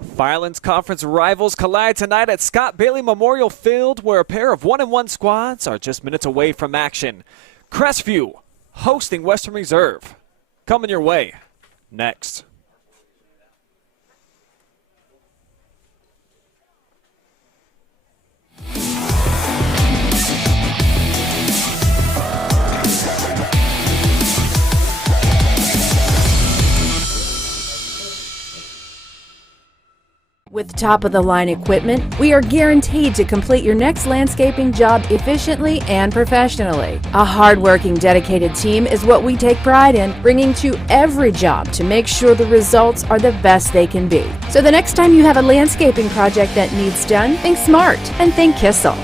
Firelands Conference rivals collide tonight at Scott Bailey Memorial Field, where a pair of 1-1 squads are just minutes away from action. Crestview hosting Western Reserve. Coming your way next. With top-of-the-line equipment, we are guaranteed to complete your next landscaping job efficiently and professionally. A hard-working, dedicated team is what we take pride in, bringing to every job to make sure the results are the best they can be. So the next time you have a landscaping project that needs done, think smart and think Kissel.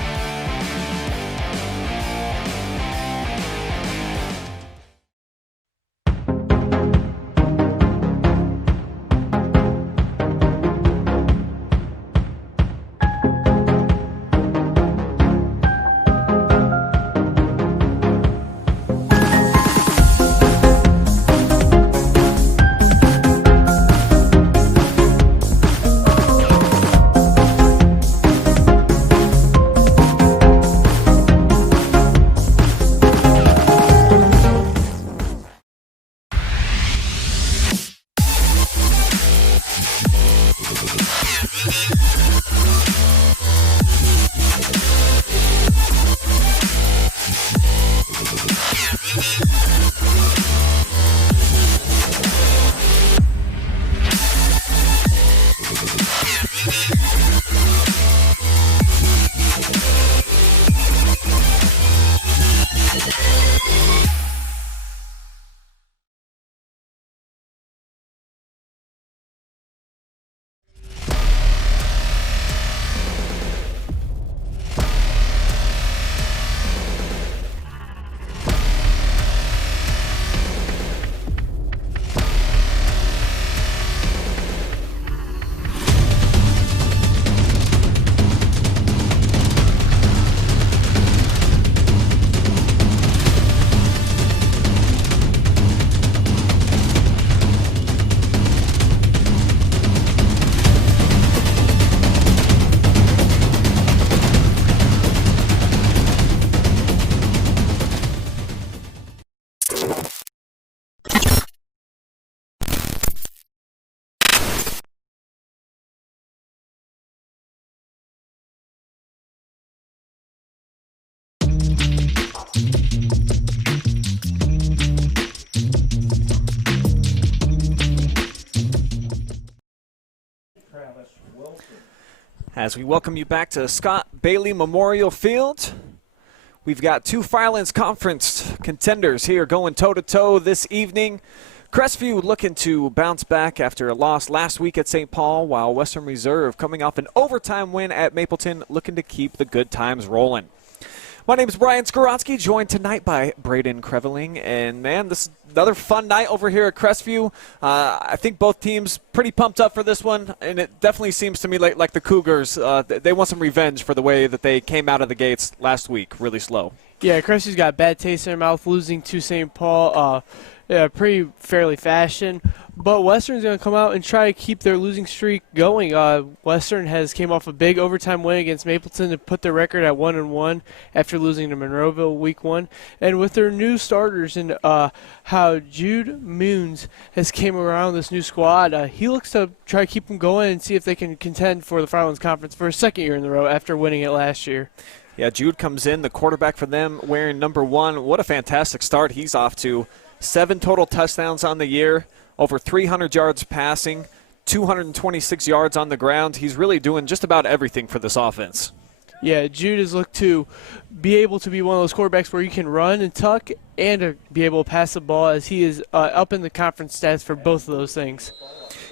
As we welcome you back to Scott Bailey Memorial Field, we've got two Firelands Conference contenders here going toe-to-toe this evening. Crestview looking to bounce back after a loss last week at St. Paul, while Western Reserve coming off an overtime win at Mapleton looking to keep the good times rolling. My name is Skowronski, joined tonight by Brayden, Creveling, and man, this is another fun night over here at Crestview. I think both teams pretty pumped up for this one, and it definitely seems to me like the Cougars, they want some revenge for the way that they came out of the gates last week, really slow. Yeah, Crestview's got a bad taste in their mouth, losing to St. Paul pretty fairly fashion. But Western's going to come out and try to keep their losing streak going. Western came off a big overtime win against Mapleton to put their record at 1-1 after losing to Monroeville week 1. And with their new starters and how Jude Moons has came around this new squad, he looks to try to keep them going and see if they can contend for the Firelands Conference for a second year in a row after winning it last year. Yeah, Jude comes in, the quarterback for them, wearing number 1. What a fantastic start he's off to. 7 total touchdowns on the year. Over 300 yards passing, 226 yards on the ground. He's really doing just about everything for this offense. Yeah, Jude has looked to be able to be one of those quarterbacks where you can run and tuck and be able to pass the ball, as he is up in the conference stats for both of those things.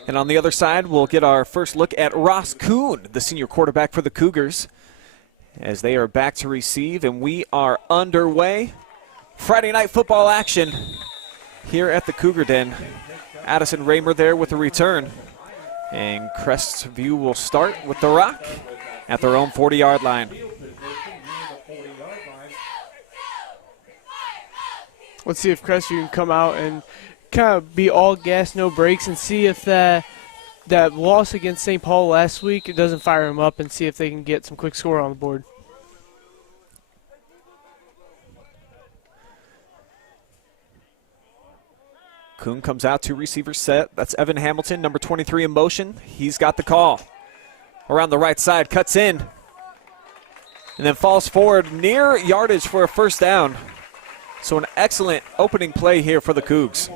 And on the other side, we'll get our first look at Ross Kuhn, the senior quarterback for the Cougars, as they are back to receive, and we are underway. Friday night football action here at the Cougar Den. Addison Raymer there with the return. And Crestview will start with the rock at their own 40-yard line. Let's see if Crestview can come out and kind of be all gas, no brakes, and see if that loss against St. Paul last week, it doesn't fire them up and see if they can get some quick score on the board. Kuhn comes out, 2 receivers set. That's Evan Hamilton, number 23 in motion. He's got the call. Around the right side, cuts in. And then falls forward near yardage for a first down. So an excellent opening play here for the Cougs.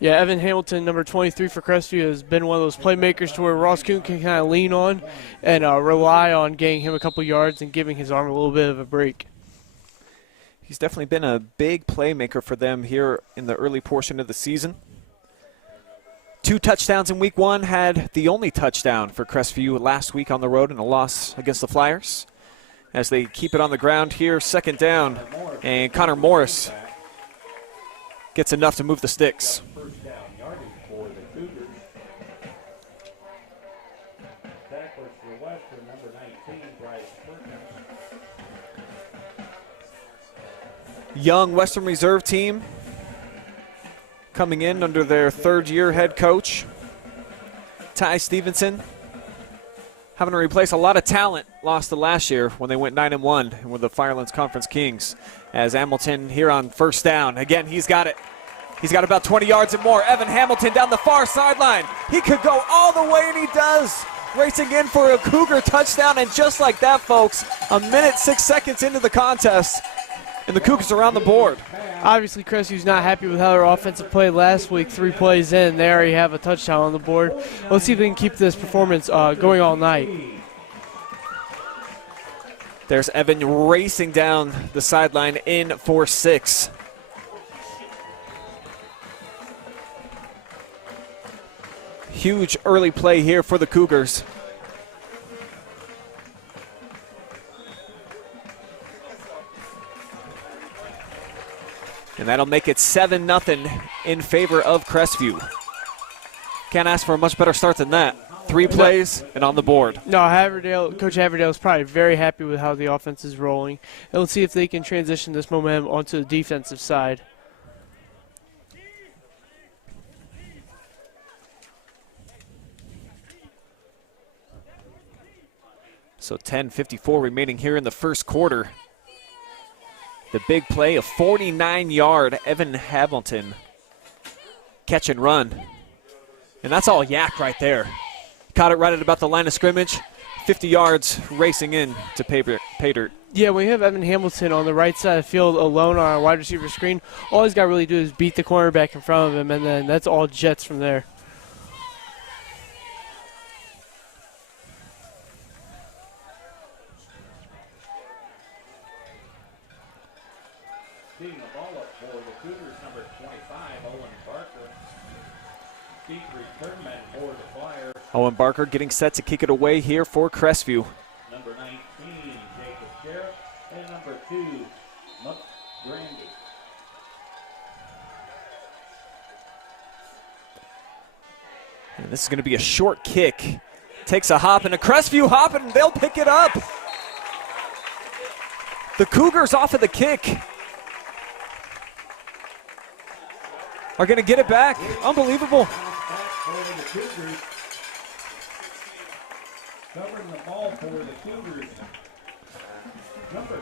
Yeah, Evan Hamilton, number 23 for Crestview, has been one of those playmakers to where Ross Kuhn can kind of lean on and rely on getting him a couple yards and giving his arm a little bit of a break. He's definitely been a big playmaker for them here in the early portion of the season. 2 touchdowns in week 1, had the only touchdown for Crestview last week on the road in a loss against the Flyers. As they keep it on the ground here, second down, and Connor Morris gets enough to move the sticks. Young Western Reserve team coming in under their third-year head coach, Ty Stevenson, having to replace a lot of talent lost to last year when they went 9-1 and were the Firelands Conference Kings. As Hamilton here on first down. Again, he's got it. He's got about 20 yards and more. Evan Hamilton down the far sideline. He could go all the way, and he does. Racing in for a Cougar touchdown, and just like that, folks, a minute, 6 seconds into the contest, and the Cougars are on the board. Obviously, Crestview's not happy with how their offensive played last week. 3 plays in, they already have a touchdown on the board. Let's see if they can keep this performance going all night. There's Evan racing down the sideline in for 6. Huge early play here for the Cougars. And that'll make it 7-0 in favor of Crestview. Can't ask for a much better start than that. 3 plays and on the board. No, Coach Haverdale is probably very happy with how the offense is rolling. And let's see if they can transition this momentum onto the defensive side. So 10:54 remaining here in the first quarter. The big play, a 49-yard Evan Hamilton catch and run. And that's all yak right there. Caught it right at about the line of scrimmage. 50 yards racing in to pay dirt. Yeah, when you have Evan Hamilton on the right side of the field alone on a wide receiver screen, all he's got to really do is beat the cornerback in front of him, and then that's all jets from there. Teeing the ball up for the Cougars, number 25, Owen Barker. Deep return man for the Flyers. Owen Barker getting set to kick it away here for Crestview. Number 19, Jacob Sheriff, and number 2, Muck Grandy. And this is going to be a short kick. Takes a hop and a Crestview hop, and they'll pick it up. The Cougars off of the kick are going to get it back. Unbelievable. Covering the ball for the Cougars. Number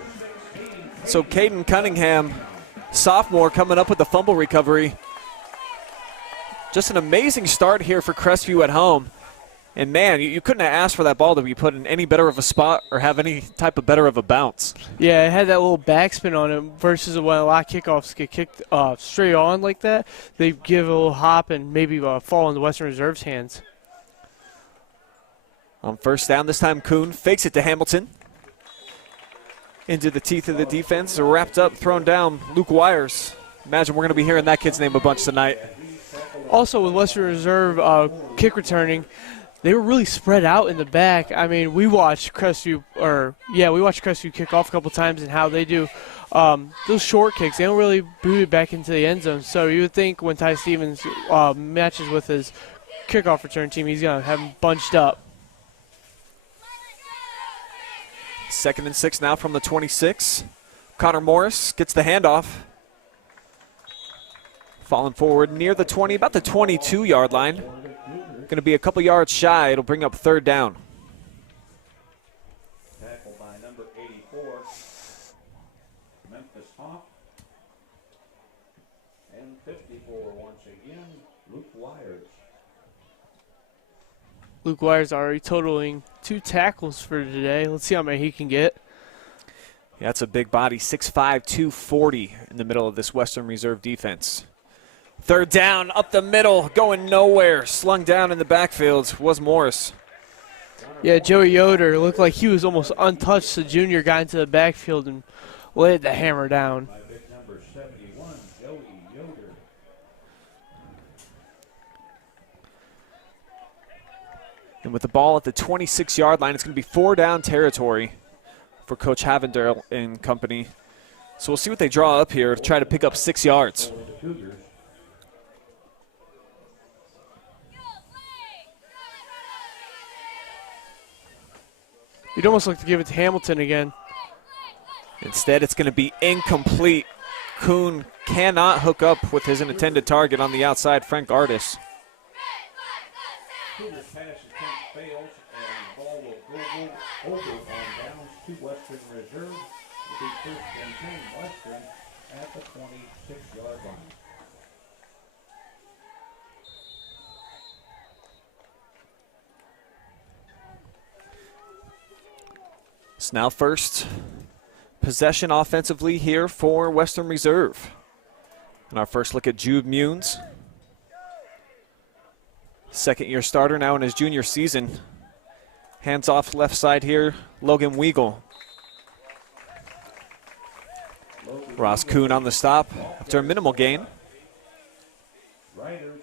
16. So Caden Cunningham, sophomore, coming up with the fumble recovery. Just an amazing start here for Crestview at home. And, man, you couldn't have asked for that ball to be put in any better of a spot or have any type of better of a bounce. Yeah, it had that little backspin on it versus when a lot of kickoffs get kicked straight on like that. They give a little hop and maybe fall into Western Reserve's hands. On first down, this time Kuhn fakes it to Hamilton. Into the teeth of the defense, wrapped up, thrown down, Luke Wires. Imagine we're going to be hearing that kid's name a bunch tonight. Also with Western Reserve kick returning, they were really spread out in the back. I mean, we watched Crestview kick off a couple times and how they do those short kicks. They don't really boot it back into the end zone. So you would think when Ty Stevens matches with his kickoff return team, he's going to have them bunched up. 2nd and 6 now from the 26. Connor Morris gets the handoff. Falling forward near the 20, about the 22-yard line. Going to be a couple yards shy. It'll bring up third down. Tackled by number 84, Memphis Hawk. And 54 once again, Luke Wires. Luke Wires already totaling 2 tackles for today. Let's see how many he can get. Yeah, that's a big body, 6'5", 240 in the middle of this Western Reserve defense. Third down, up the middle, going nowhere. Slung down in the backfield was Morris. Yeah, Joey Yoder looked like he was almost untouched. The junior got into the backfield and laid the hammer down. By big number 71, Joey Yoder. And with the ball at the 26-yard line, it's going to be 4 down territory for Coach Havendale and company. So we'll see what they draw up here to try to pick up 6 yards. For the Cougars. You'd almost like to give it to Hamilton again. Instead, it's going to be incomplete. Kuhn cannot hook up with his intended target on the outside, Frank Artis. Cougars pass attempt fails, and the ball will go over on downs to Western Reserve. It'll be first and 10 Western at the 26-yard line. It's now first possession offensively here for Western Reserve. And our first look at Jude Munes. Second-year starter now in his junior season. Hands off left side here, Logan Weigel. Ross Kuhn on the stop after a minimal gain. Riders.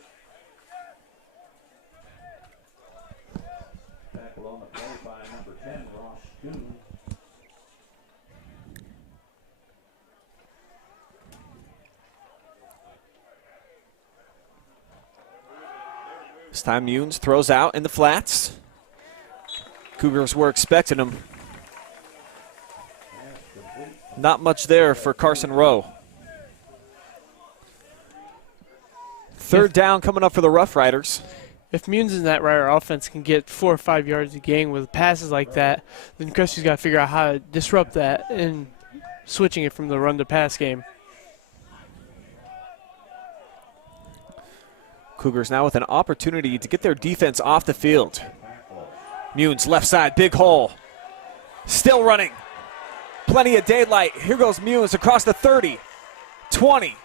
Tackle on the play by number 10, Ross Kuhn. This time Munes throws out in the flats. Cougars were expecting him. Not much there for Carson Rowe. Third down coming up for the Rough Riders. If Munes and that Rider offense can get 4 or 5 yards a game with passes like that, then Crestview's got to figure out how to disrupt that and switching it from the run to pass game. Cougars now with an opportunity to get their defense off the field. Munes left side, big hole. Still running. Plenty of daylight. Here goes Munes across the 30, 20,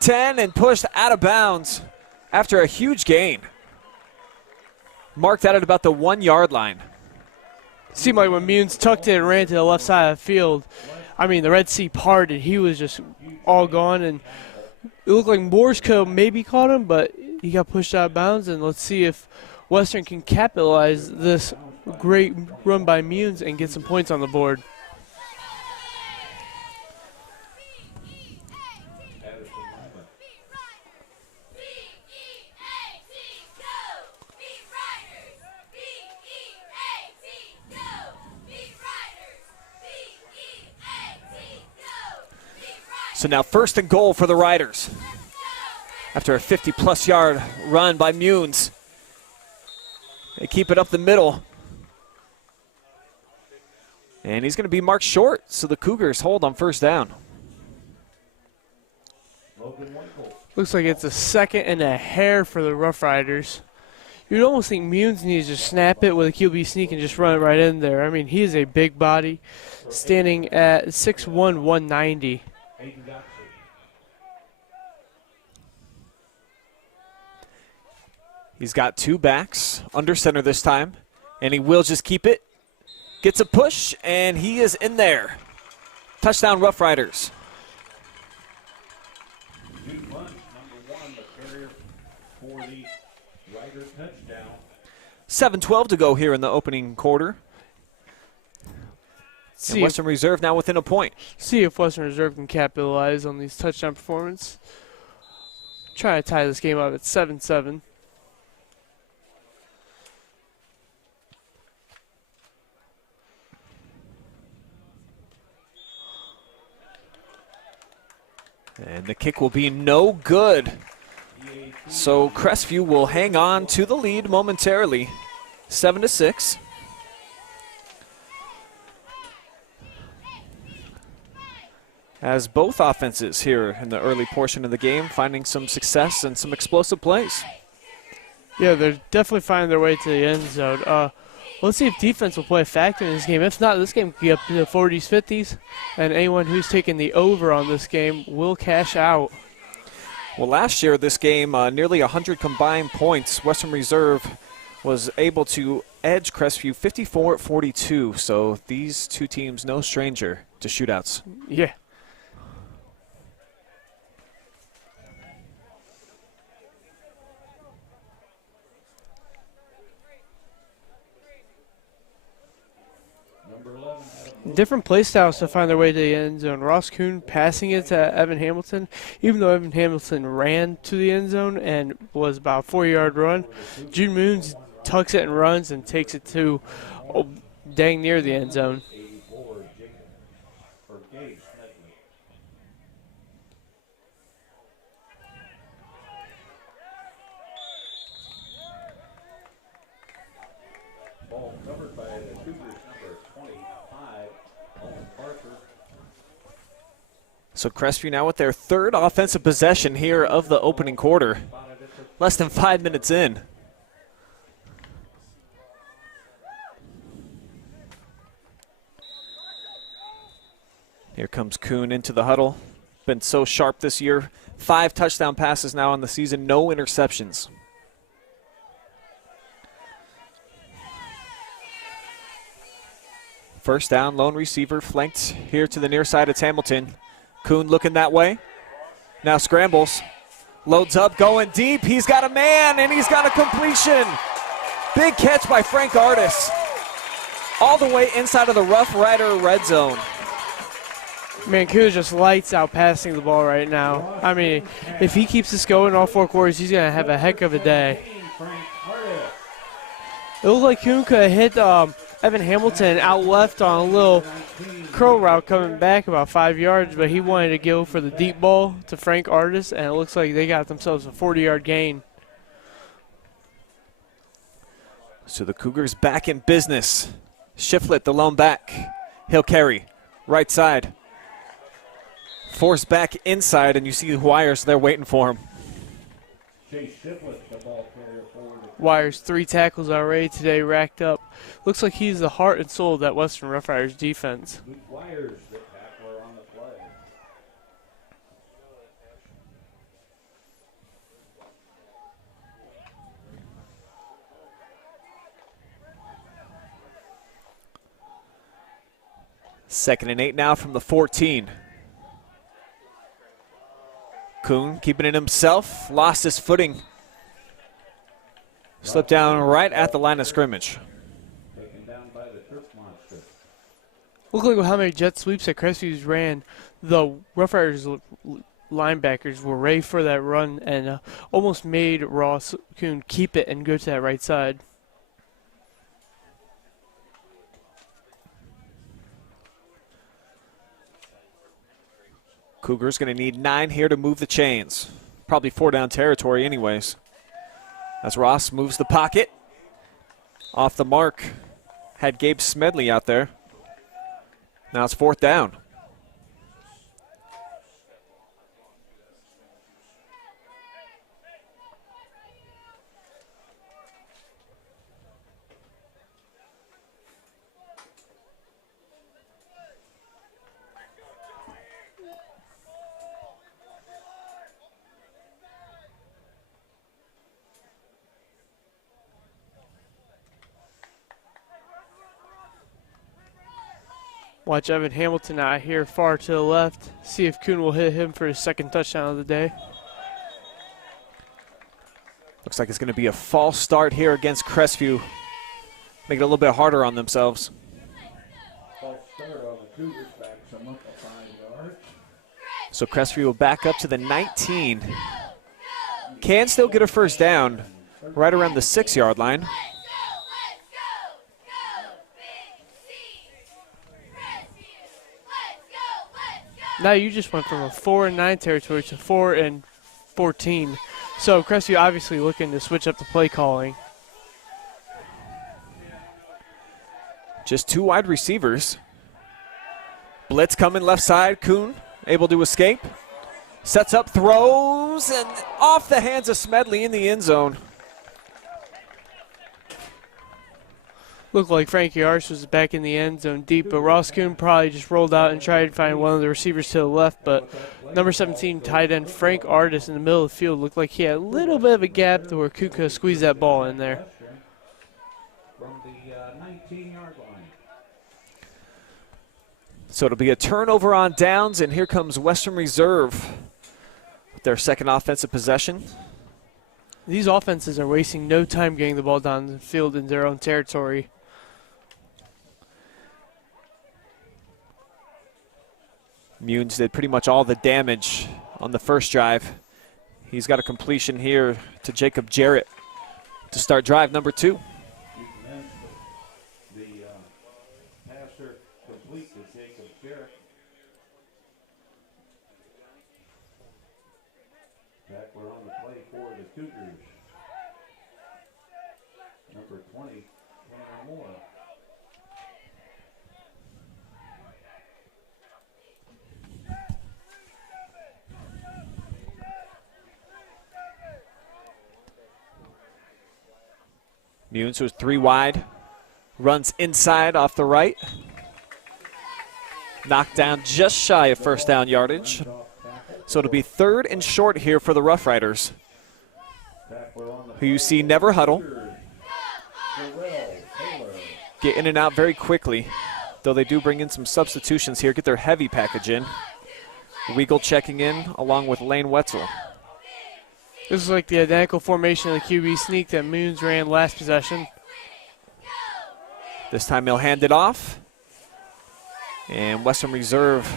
10, and pushed out of bounds after a huge gain. Marked out at about the 1-yard line. Seemed like when Munes tucked it and ran to the left side of the field, I mean, the Red Sea parted. He was just all gone, and it looked like Morris could have maybe caught him, but he got pushed out of bounds. And let's see if Western can capitalize this great run by Munes and get some points on the board. So now first and goal for the Riders. After a 50-plus yard run by Munes. They keep it up the middle. And he's going to be marked short, so the Cougars hold on first down. Looks like it's a 2nd and a hair for the Rough Riders. You'd almost think Munes needs to snap it with a QB sneak and just run it right in there. I mean, he is a big body, standing at 6'1", 190. He's got 2 backs, under center this time, and he will just keep it. Gets a push, and he is in there. Touchdown, Rough Riders. Jude Bunch, number 1, the carrier for the Rider touchdown. 7:12 to go here in the opening quarter. And Western Reserve now within a point. See if Western Reserve can capitalize on these touchdown performance. Try to tie this game up at 7-7. And the kick will be no good. So Crestview will hang on to the lead momentarily, 7-6. As both offenses here in the early portion of the game finding some success and some explosive plays. Yeah, they're definitely finding their way to the end zone. Let's see if defense will play a factor in this game. If not, this game could get up to the 40s, 50s, and anyone who's taking the over on this game will cash out. Well, last year, this game, nearly 100 combined points. Western Reserve was able to edge Crestview 54-42, so these two teams no stranger to shootouts. Yeah. Different play styles to find their way to the end zone. Ross Kuhn passing it to Evan Hamilton, even though Evan Hamilton ran to the end zone and was about a 4-yard run. June Moons tucks it and runs and takes it to dang near the end zone. Ball covered by the Cougars, number 25, Owen Parker. So Crestview now with their third offensive possession here of the opening quarter. Less than 5 minutes in. Here comes Kuhn into the huddle. Been so sharp this year. 5 touchdown passes now on the season, no interceptions. First down, lone receiver flanked here to the near side. It's Hamilton. Kuhn looking that way. Now scrambles. Loads up, going deep. He's got a man, and he's got a completion. Big catch by Frank Artis. All the way inside of the Rough Rider red zone. Man, Kuhn just lights out passing the ball right now. I mean, if he keeps this going all 4 quarters, he's going to have a heck of a day. It looked like Kuhn could have hit Evan Hamilton out left on a little curl route coming back about 5 yards, but he wanted to go for the deep ball to Frank Artis, and it looks like they got themselves a 40-yard gain. So the Cougars back in business. Shiflett, the lone back. He'll carry. Right side. Forced back inside, and you see Wires there waiting for him. Chase Shiflett, the ball carrier forward. Wires 3 tackles already today racked up. Looks like he's the heart and soul of that Western Rough Riders defense. Luke Wires, the tackler on the play. Second and 8 now from the 14. Kuhn keeping it himself, lost his footing. Slipped down right at the line of scrimmage. Taken down by the Turf Monster. Look like how many jet sweeps that Crestview's ran. The Rough Riders linebackers were ready for that run and almost made Ross Kuhn keep it and go to that right side. Cougars going to need 9 here to move the chains. Probably 4 down territory anyways. As Ross moves the pocket. Off the mark. Had Gabe Smedley out there. Now it's 4th down. Watch Evan Hamilton out here far to the left. See if Kuhn will hit him for his 2nd touchdown of the day. Looks like it's going to be a false start here against Crestview. Make it a little bit harder on themselves. False start on the Cougars, backs them up to 5 yards. So Crestview will back up to the 19. Can still get a first down right around the 6-yard line. Now you just went from a 4-9 territory to 4-14. So Crestview obviously looking to switch up the play calling. Just 2 wide receivers. Blitz coming left side. Kuhn able to escape. Sets up, throws, and off the hands of Smedley in the end zone. Looked like Frankie Arce was back in the end zone deep, but Ross Kuhn probably just rolled out and tried to find one of the receivers to the left, but number 17 tight end Frank Artis in the middle of the field looked like he had a little bit of a gap to where Kuhn could squeeze that ball in there. From the 19-yard line. So it'll be a turnover on downs, and here comes Western Reserve with their second offensive possession. These offenses are wasting no time getting the ball down the field in their own territory. Munes did pretty much all the damage on the first drive. He's got a completion here to Jacob Jarrett to start drive number 2. The passer complete to Jacob Jarrett. Tackler on the play for the Cougars. Number 20, Tanner Moore. Munes was 3 wide, runs inside off the right. Knocked down just shy of first down yardage. So it'll be 3rd and short here for the Rough Riders, who you see never huddle. Get in and out very quickly, though they do bring in some substitutions here, get their heavy package in. Weagle checking in along with Lane Wetzel. This is like the identical formation of the QB sneak that Moons ran last possession. This time he'll hand it off. And Western Reserve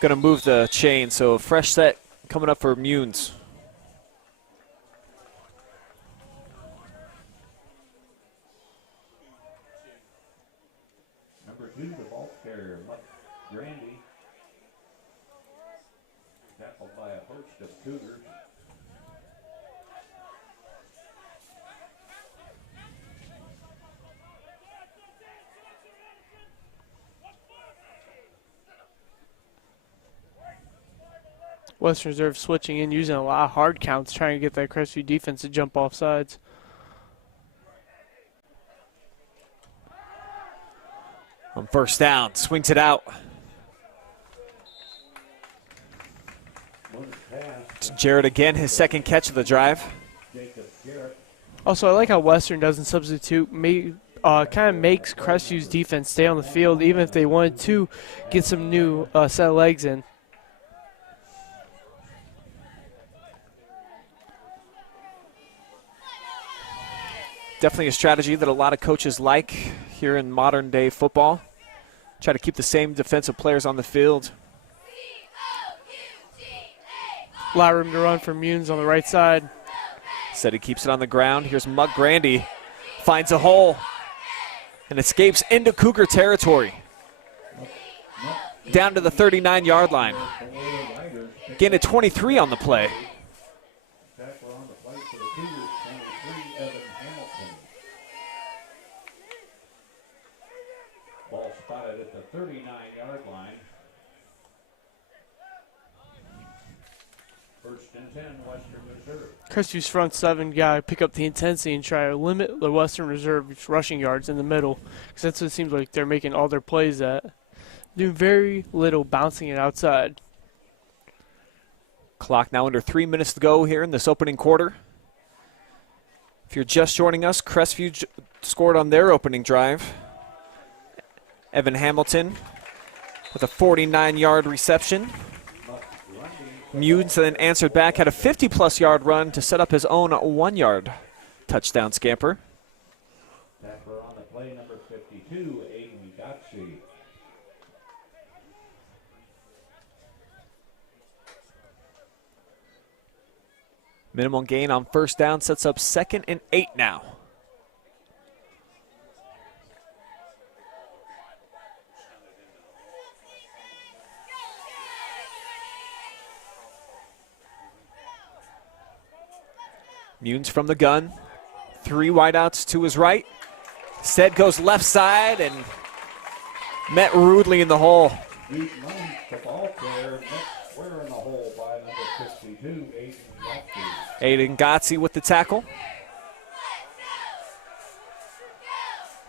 going to move the chain, so a fresh set coming up for Munes. Number 2, the ball carrier, Mutt Grandy. Tackled by a host of Cougars. Western Reserve switching in, using a lot of hard counts, trying to get that Crestview defense to jump off sides. On first down, swings it out. To Jarrett again, his second catch of the drive. Also, I like how Western doesn't substitute. Kind of makes Crestview's defense stay on the field, even if they wanted to get some new set of legs in. Definitely a strategy that a lot of coaches like here in modern day football. Try to keep the same defensive players on the field. A lot of room to run for Munes on the right side. Said he keeps it on the ground. Here's Mutt Grandy. Finds a hole and escapes into Cougar territory. Down to the 39-yard line. Gain of 23 on the play. Ball spotted at the 39-yard line. First and 10, Western Reserve. Crestview's front seven guy pick up the intensity and try to limit the Western Reserve's rushing yards in the middle, because that's what it seems like they're making all their plays at. Doing very little bouncing it outside. Clock now under 3 minutes to go here in this opening quarter. If you're just joining us, Crestview scored on their opening drive. Evan Hamilton with a 49-yard reception. Munes then answered back, had a 50-plus yard run to set up his own 1-yard touchdown scamper. Tackler on the play, number 52, Aiden Gotzi. Minimum gain on first down sets up 2nd and 8 now. Munes from the gun. 3 wideouts to his right. Stead goes left side and met rudely in the hole. Deep Munn, the ball player, met square in the hole by number 52, Aiden Gotzi with the tackle.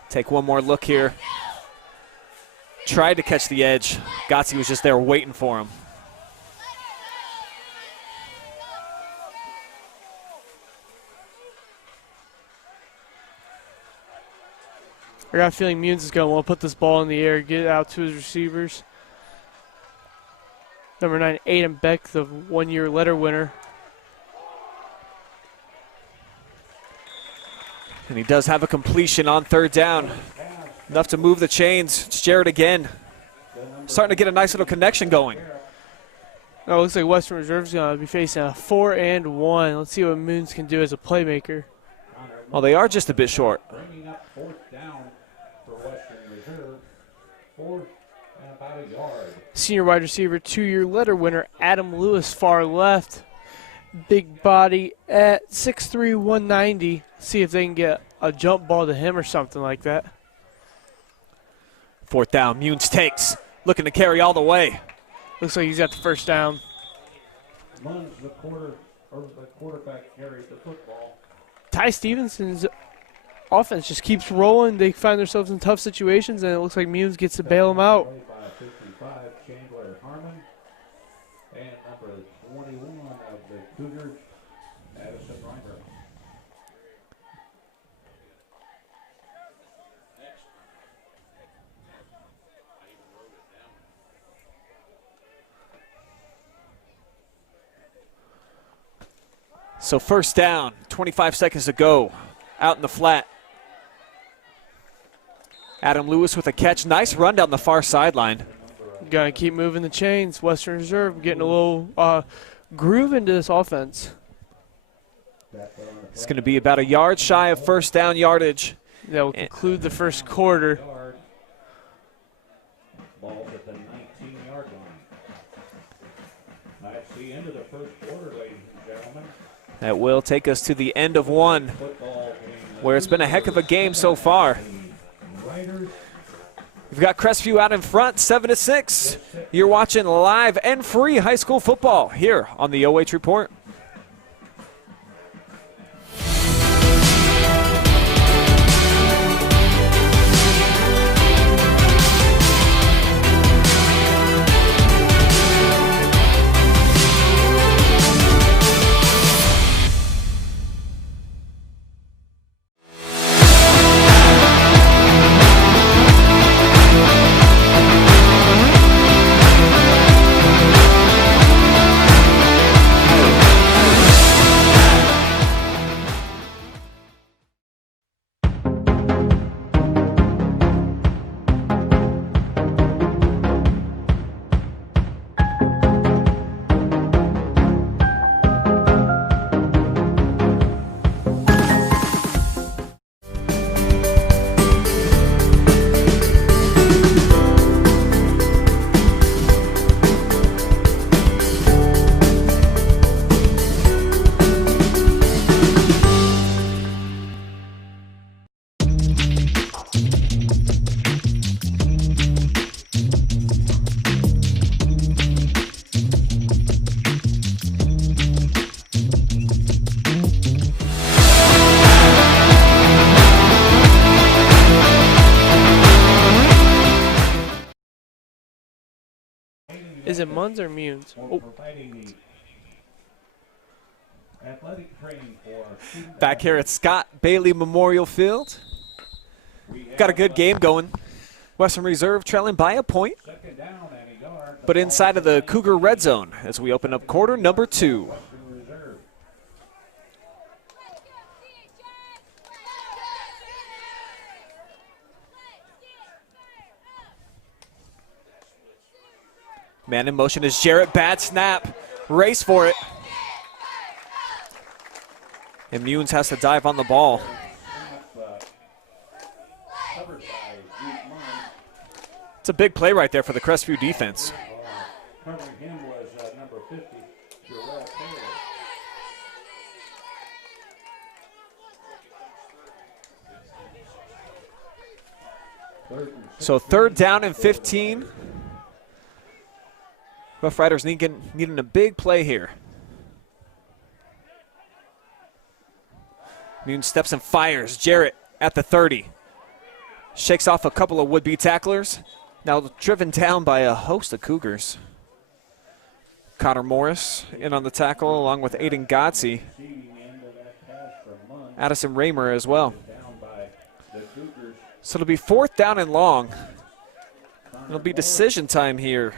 Take one more look here. Tried to catch the edge. Gotzi was just there waiting for him. I got a feeling Munes is going to want to put this ball in the air, get it out to his receivers. Number 9, Aiden Beck, the one-year letter winner. And he does have a completion on 3rd down. Enough to move the chains. It's Jarrett again. Starting to get a nice little connection going. Oh, it looks like Western Reserve's going to be facing a 4-and-1. Let's see what Munes can do as a playmaker. Well, they are just a bit short. Bringing up 4th down for Western Reserve. 4th and about a yard. Senior wide receiver, 2-year letter winner, Adam Lewis, far left. Big body at 6'3", 190. See if they can get a jump ball to him or something like that. 4th down, Munes takes. Looking to carry all the way. Looks like he's got the 1st down. Munn's the quarterback carries the football. Ty Stevenson's offense just keeps rolling. They find themselves in tough situations, and it looks like Munes gets to bail them out. Played by 55, Chandler Harmon. And number 21 of the Cougars, Addison Reimer. So 1st down, 25 seconds to go. Out in the flat. Adam Lewis with a catch. Nice run down the far sideline. Gonna keep moving the chains. Western Reserve getting a little groove into this offense. It's going to be about a yard shy of 1st down yardage. That will conclude the 1st quarter. Ball's at the 19-yard line. That's the end of the 1st quarter, ladies and gentlemen. That will take us to the end of 1, where it's been a heck of a game so far. We've got Crestview out in front, 7-6. You're watching live and free high school football here on the OH Report. Is it Munns or Munes? Oh. Back here at Scott Bailey Memorial Field. Got a good game going. Western Reserve trailing by a point, but inside of the Cougar red zone as we open up quarter number 2. Man in motion is Jarrett. Bad snap. Race for it. And Munes has to dive on the ball. It's a big play right there for the Crestview defense. Covering him was number 50, Jarrett Taylor. So 3rd down and 15. Rough Riders needing a big play here. Moon steps and fires. Jarrett at the 30. Shakes off a couple of would-be tacklers. Now driven down by a host of Cougars. Connor Morris in on the tackle along with Aiden Gotze. Addison Raymer as well. So it'll be 4th down and long. It'll be decision time here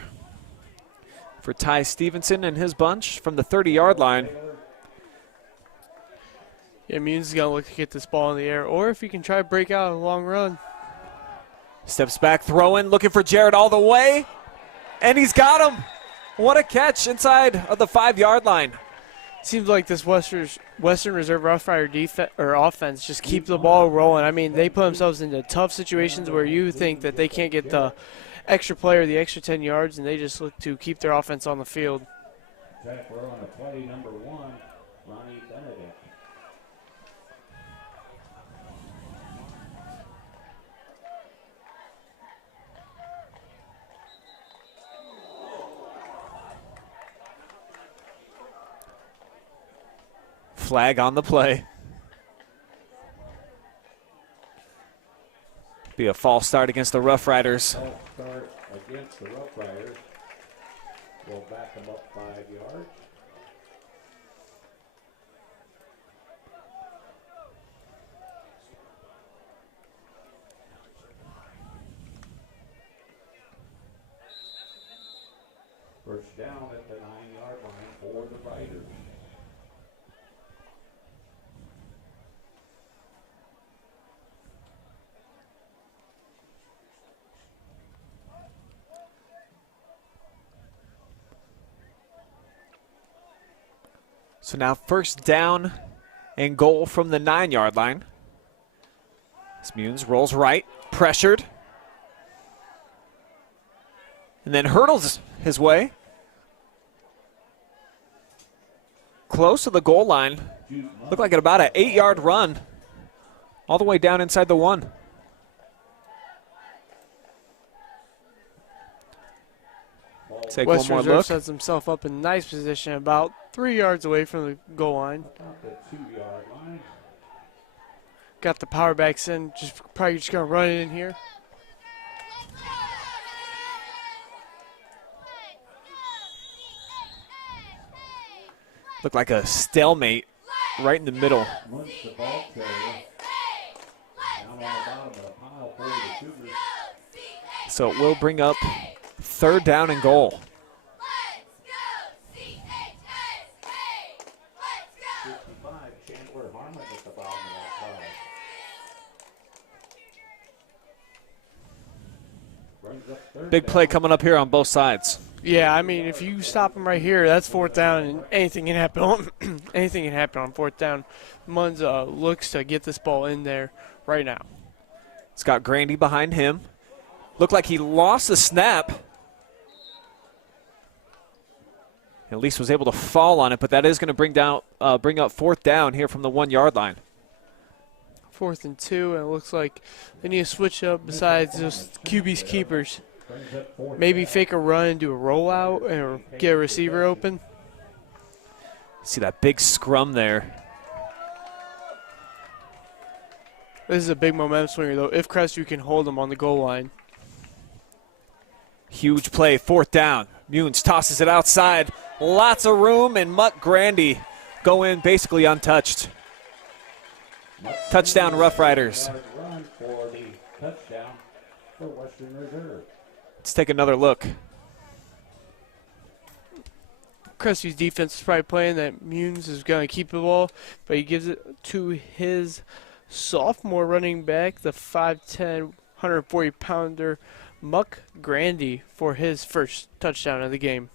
for Ty Stevenson and his bunch from the 30-yard line. Yeah, Munes is going to look to get this ball in the air, or if he can try to break out a long run. Steps back, throwing, looking for Jarrett all the way, and he's got him. What a catch inside of the 5-yard line. Seems like this Western Reserve Rough Rider offense just keep the ball rolling. I mean, they put themselves into tough situations where you think that they can't get the extra play or the extra 10 yards, and they just look to keep their offense on the field. Tackler on a play number 1, Ronnie Benedict. Flag on the play. Be a false start against the Rough Riders. False start against the Rough Riders. We'll back them up 5 yards. First down at the 9-yard line for the Riders. So now 1st down and goal from the 9-yard line. Munes rolls right, pressured. And then hurdles his way. Close to the goal line. Looked like about an 8-yard run. All the way down inside the 1. Take one Western more Reserve look. sets himself up in nice position about 3 yards away from the goal line. The 2-yard line. Got the power backs in, probably just going to run it in here. Looked like a stalemate right in the middle. Once the ball carrier down on the bottom of the pile for the Cougars. So it will bring up 3rd down and goal. 55, Chandler Harmon at the bottom of that pile. Brings up 3rd Big play down. coming up here on both sides. Yeah, I mean, if you stop him right here, that's 4th down, and anything can happen on anything can happen on 4th down. Munz looks to get this ball in there right now. It's got Grandy behind him. Looked like he lost the snap. At least was able to fall on it, but that is going to bring up 4th down here from the 1-yard line. 4th and 2, and it looks like they need to switch up besides just QB's keepers. Maybe fake a run and do a rollout or get a receiver open. See that big scrum there. This is a big momentum swinger, though, if Crestview can hold them on the goal line. Huge play, 4th down. Munes tosses it outside. Lots of room, and Mutt Grandy go in basically untouched. Touchdown, Rough Riders. Run for the touchdown for Western Reserve. Let's take another look. Crestview's defense is probably playing that Munes is going to keep the ball, but he gives it to his sophomore running back, the 5'10", 140-pounder Muck Grandy, for his first touchdown of the game.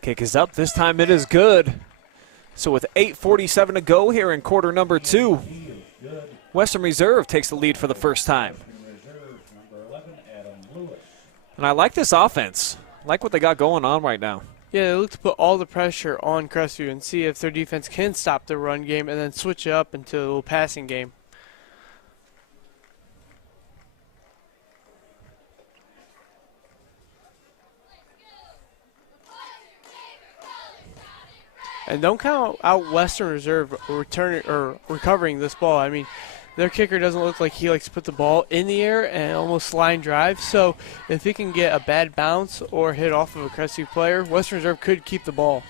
Kick is up. This time it is good. So with 8:47 to go here in quarter number 2, Western Reserve takes the lead for the first time. And I like this offense. I like what they got going on right now. Yeah, they look to put all the pressure on Crestview and see if their defense can stop the run game and then switch it up into a little passing game. And don't count out Western Reserve returning or recovering this ball. I mean, their kicker doesn't look like he likes to put the ball in the air and almost line drive. So if he can get a bad bounce or hit off of a Crestview player, Western Reserve could keep the ball.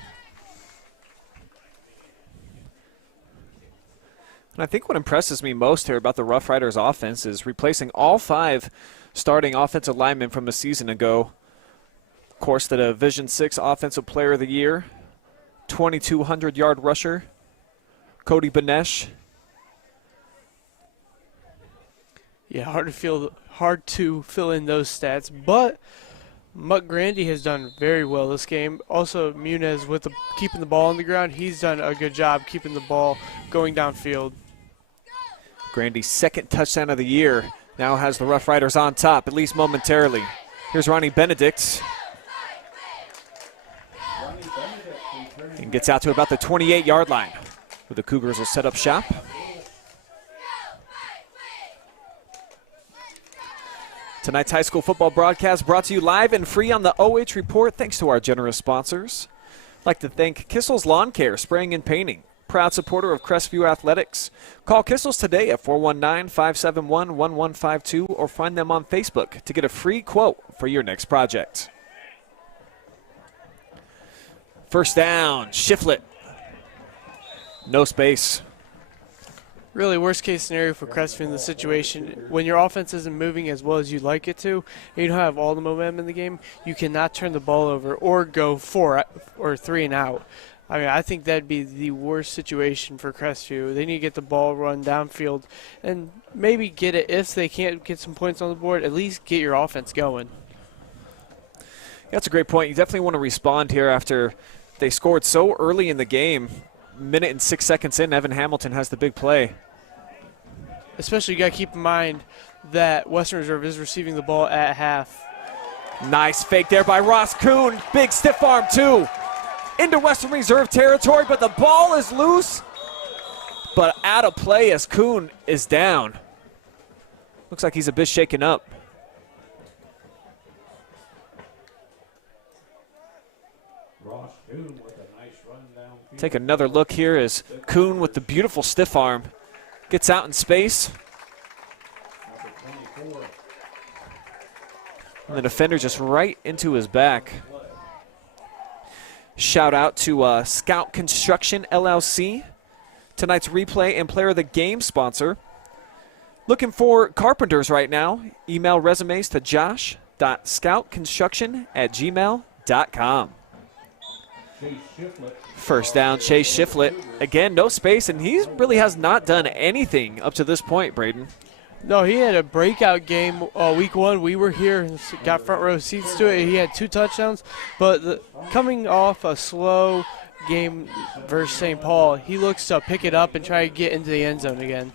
And I think what impresses me most here about the Rough Riders offense is replacing all 5 starting offensive linemen from a season ago. Of course, the Division VI Offensive Player of the Year, 2,200-yard rusher, Cody Benesh. Yeah, hard to fill in those stats, but Muck Grandy has done very well this game. Also, Muniz with keeping the ball on the ground, he's done a good job keeping the ball going downfield. Grandy's 2nd touchdown of the year now has the Rough Riders on top, at least momentarily. Here's Ronnie Benedict. And gets out to about the 28-yard line, where the Cougars will set up shop. Tonight's high school football broadcast brought to you live and free on the OH Report, thanks to our generous sponsors. I'd like to thank Kissel's Lawn Care, Spraying and Painting, proud supporter of Crestview Athletics. Call Kissel's today at 419-571-1152 or find them on Facebook to get a free quote for your next project. First down, Shiflett. No space. Really worst case scenario for Crestview in the situation, when your offense isn't moving as well as you'd like it to, and you don't have all the momentum in the game, you cannot turn the ball over or go 4 or 3 and out. I mean, I think that'd be the worst situation for Crestview. They need to get the ball run downfield and maybe get it, if they can't get some points on the board, at least get your offense going. That's a great point. You definitely want to respond here after they scored so early in the game. Minute and 6 seconds in, Evan Hamilton has the big play. Especially you got to keep in mind that Western Reserve is receiving the ball at half. Nice fake there by Ross Kuhn. Big stiff arm too. Into Western Reserve territory, but the ball is loose. But out of play as Kuhn is down. Looks like he's a bit shaken up. Ross Kuhn with a nice run downfield. Take another look here as Kuhn with the beautiful stiff arm gets out in space. Number 24. And the defender just right into his back. Shout out to Scout Construction LLC, tonight's replay and player of the game sponsor. Looking for carpenters right now? Email resumes to josh.scoutconstruction@gmail.com. First down, Chase Shiflett. Again, no space, and he really has not done anything up to this point, Brayden. No, he had a breakout game week 1. We were here and got front row seats to it. He had 2 touchdowns, but coming off a slow game versus St. Paul, he looks to pick it up and try to get into the end zone again.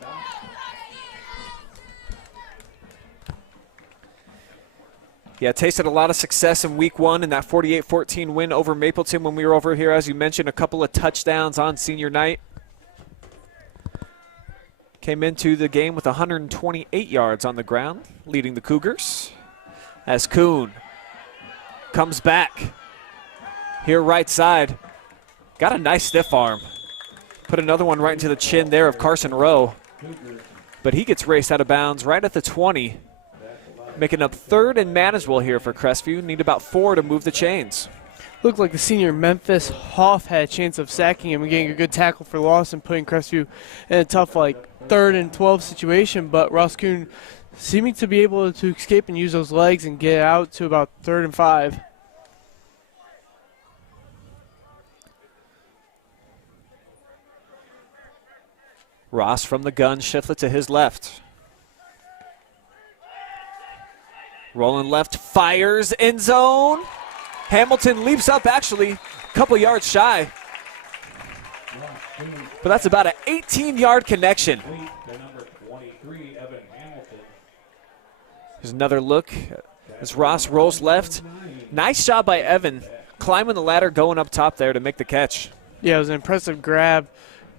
Yeah, tasted a lot of success in week 1 in that 48-14 win over Mapleton when we were over here. As you mentioned, a couple of touchdowns on senior night. Came into the game with 128 yards on the ground, leading the Cougars. As Kuhn comes back here right side. Got a nice stiff arm. Put another one right into the chin there of Carson Rowe. But he gets raced out of bounds right at the 20. Making up 3rd and manageable here for Crestview. Need about 4 to move the chains. Looked like the senior Memphis Hoff had a chance of sacking him and getting a good tackle for loss and putting Crestview in a tough 3rd and 12 situation, but Ross Kuhn seeming to be able to escape and use those legs and get out to about 3rd and 5. Ross from the gun, Shiflett to his left. Rolling left, fires, end zone. Hamilton leaps up actually a couple yards shy. But that's about an 18-yard connection. There's another look as Ross rolls left. Nice job by Evan climbing the ladder, going up top there to make the catch. Yeah, it was an impressive grab.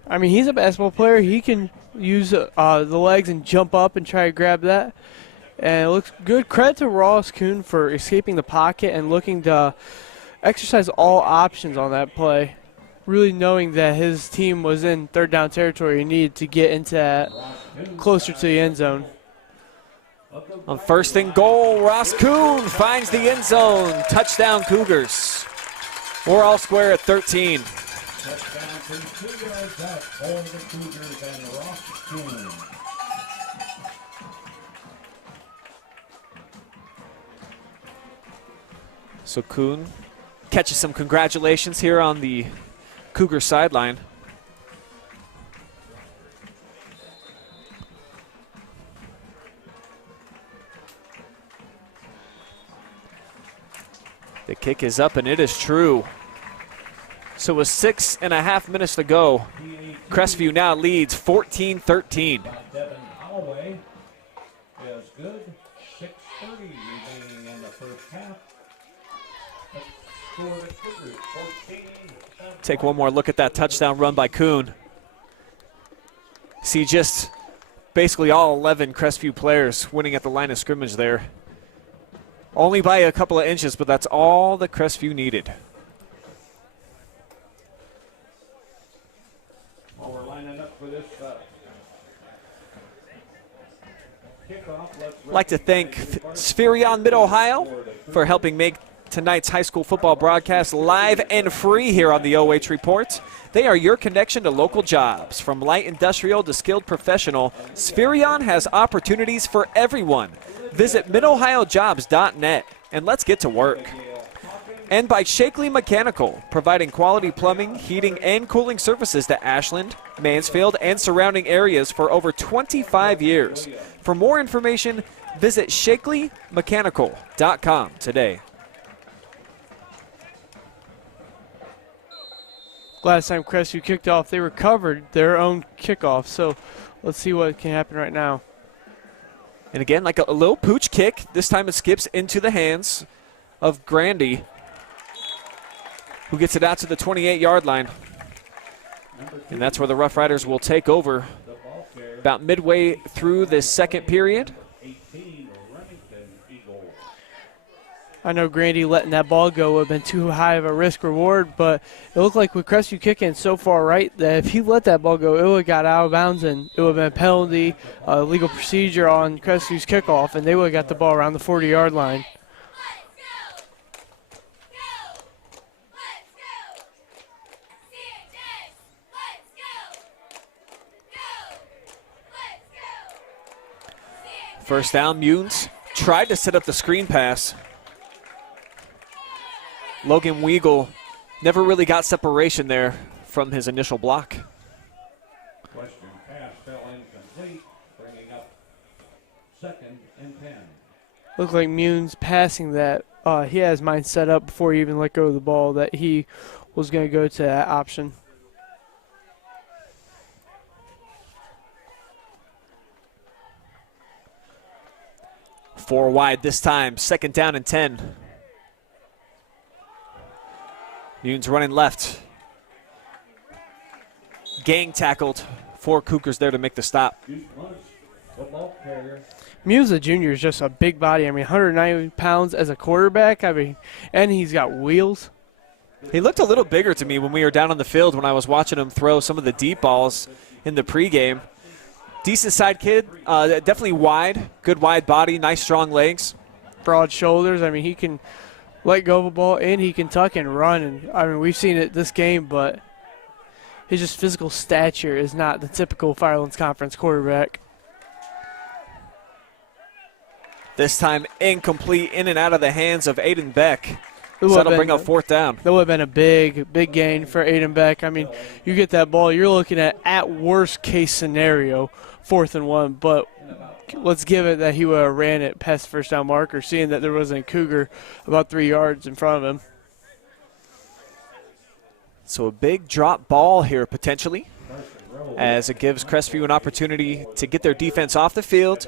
I mean, he's a basketball player. He can use the legs and jump up and try to grab that. And it looks good. Credit to Ross Kuhn for escaping the pocket and looking to exercise all options on that play. Really knowing that his team was in third down territory and needed to get into that closer to the end zone. On first and goal, Ross Kuhn finds the end zone. Touchdown Cougars. We're all square at 13. Touchdown from 2 yards out for the Cougars and Ross Kuhn. So Kuhn catches some congratulations here on the Cougar sideline. The kick is up, and it is true. So with 6.5 minutes to go, Crestview now leads 14-13. Devin Holloway is good. 6:30 remaining in the first half. Score the Cougars 14. Take one more look at that touchdown run by Kuhn. See just basically all 11 Crestview players winning at the line of scrimmage there. Only by a couple of inches, but that's all that Crestview needed. While we're lining up for this kickoff, I'd like to thank Spherion Mid-Ohio for helping make tonight's high school football broadcast live and free here on the OH Report. They are your connection to local jobs. From light industrial to skilled professional, Spherion has opportunities for everyone. Visit midohiojobs.net and let's get to work. And by Shakely Mechanical, providing quality plumbing, heating, and cooling services to Ashland, Mansfield, and surrounding areas for over 25 years. For more information, visit shakeleymechanical.com today. Last time Crestview kicked off, they recovered their own kickoff. So let's see what can happen right now. And again, like a little pooch kick. This time it skips into the hands of Grandy, who gets it out to the 28-yard line. And that's where the Rough Riders will take over about midway through this second period. I know Grandy letting that ball go would have been too high of a risk reward, but it looked like with Crestview kicking so far right that if he let that ball go, it would have got out of bounds and it would have been a penalty, legal procedure on Crestview's kickoff, and they would have got the ball around the 40-yard line. First down, Munes tried to set up the screen pass. Logan Weagle never really got separation there from his initial block. question pass fell incomplete, bringing up 2nd and 10. Looked like Munes passing that. He has mine set up before he even let go of the ball that he was going to go to that option. Four wide this time, 2nd down and 10. Munes running left. Gang tackled. 4 Cougars there to make the stop. Munes, the junior, is just a big body. I mean, 190 pounds as a quarterback. I mean, and he's got wheels. He looked a little bigger to me when we were down on the field when I was watching him throw some of the deep balls in the pregame. Decent side kid, definitely wide, good wide body, nice strong legs. Broad shoulders. I mean, he can let go of a ball and he can tuck and run. And I mean, we've seen it this game, but his just physical stature is not the typical Firelands Conference quarterback. This time incomplete, in and out of the hands of Aiden Beck. So that'll bring up 4th down. That would have been a big gain for Aiden Beck. I mean, you get that ball, you're looking at worst case scenario, 4th and 1, but let's give it that he would have ran it past the first down marker, seeing that there wasn't a Cougar about 3 yards in front of him. So a big drop ball here potentially, as it gives Crestview an opportunity to get their defense off the field,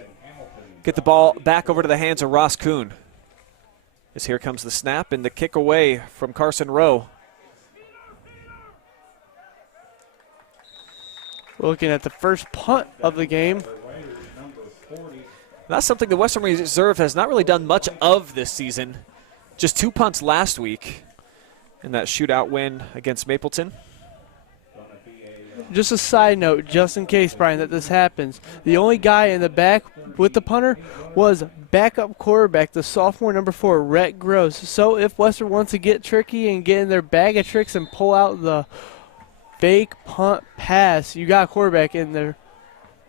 get the ball back over to the hands of Ross Kuhn. As here comes the snap and the kick away from Carson Rowe. Looking at the first punt of the game. That's something the Western Reserve has not really done much of this season. Just 2 punts last week in that shootout win against Mapleton. Just a side note, just in case, Brian, that this happens, the only guy in the back with the punter was backup quarterback, the sophomore number 4, Rhett Gross. So if Western wants to get tricky and get in their bag of tricks and pull out the fake punt pass, you got a quarterback in there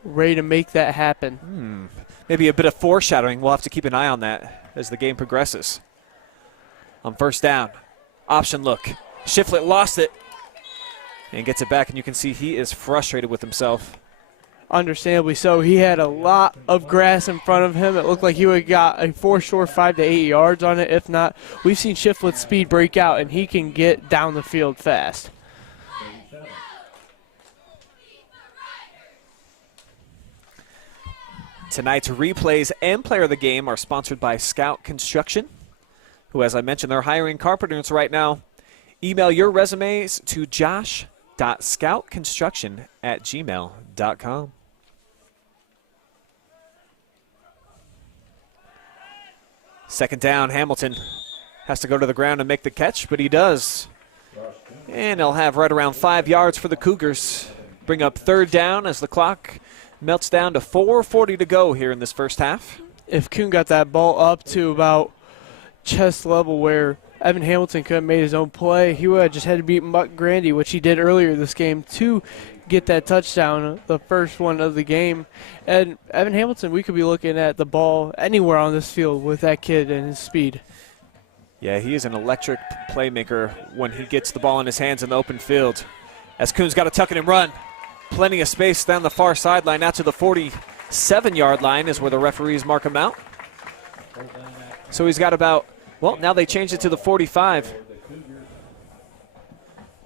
ready to make that happen. Maybe a bit of foreshadowing. We'll have to keep an eye on that as the game progresses. On first down, option look. Shiflett lost it and gets it back, and you can see he is frustrated with himself. Understandably so. He had a lot of grass in front of him. It looked like he would have got a for sure 5 to 8 yards on it. If not, we've seen Shiflett's speed break out, and he can get down the field fast. Tonight's replays and player of the game are sponsored by Scout Construction, who, as I mentioned, they're hiring carpenters right now. Email your resumes to josh.scoutconstruction@gmail.com. Second down, Hamilton has to go to the ground and make the catch, but he does. And he'll have right around 5 yards for the Cougars. Bring up third down as the clock melts down to 4:40 to go here in this first half. If Kuhn got that ball up to about chest level where Evan Hamilton could have made his own play, he would have just had to beat Muck Grandy, which he did earlier this game, to get that touchdown, the first one of the game. And Evan Hamilton, we could be looking at the ball anywhere on this field with that kid and his speed. Yeah, he is an electric playmaker when he gets the ball in his hands in the open field. As Kuhn's got to tuck it and run. Plenty of space down the far sideline. Out to the 47-yard line is where the referees mark him out. So he's got about, well, now they changed it to the 45.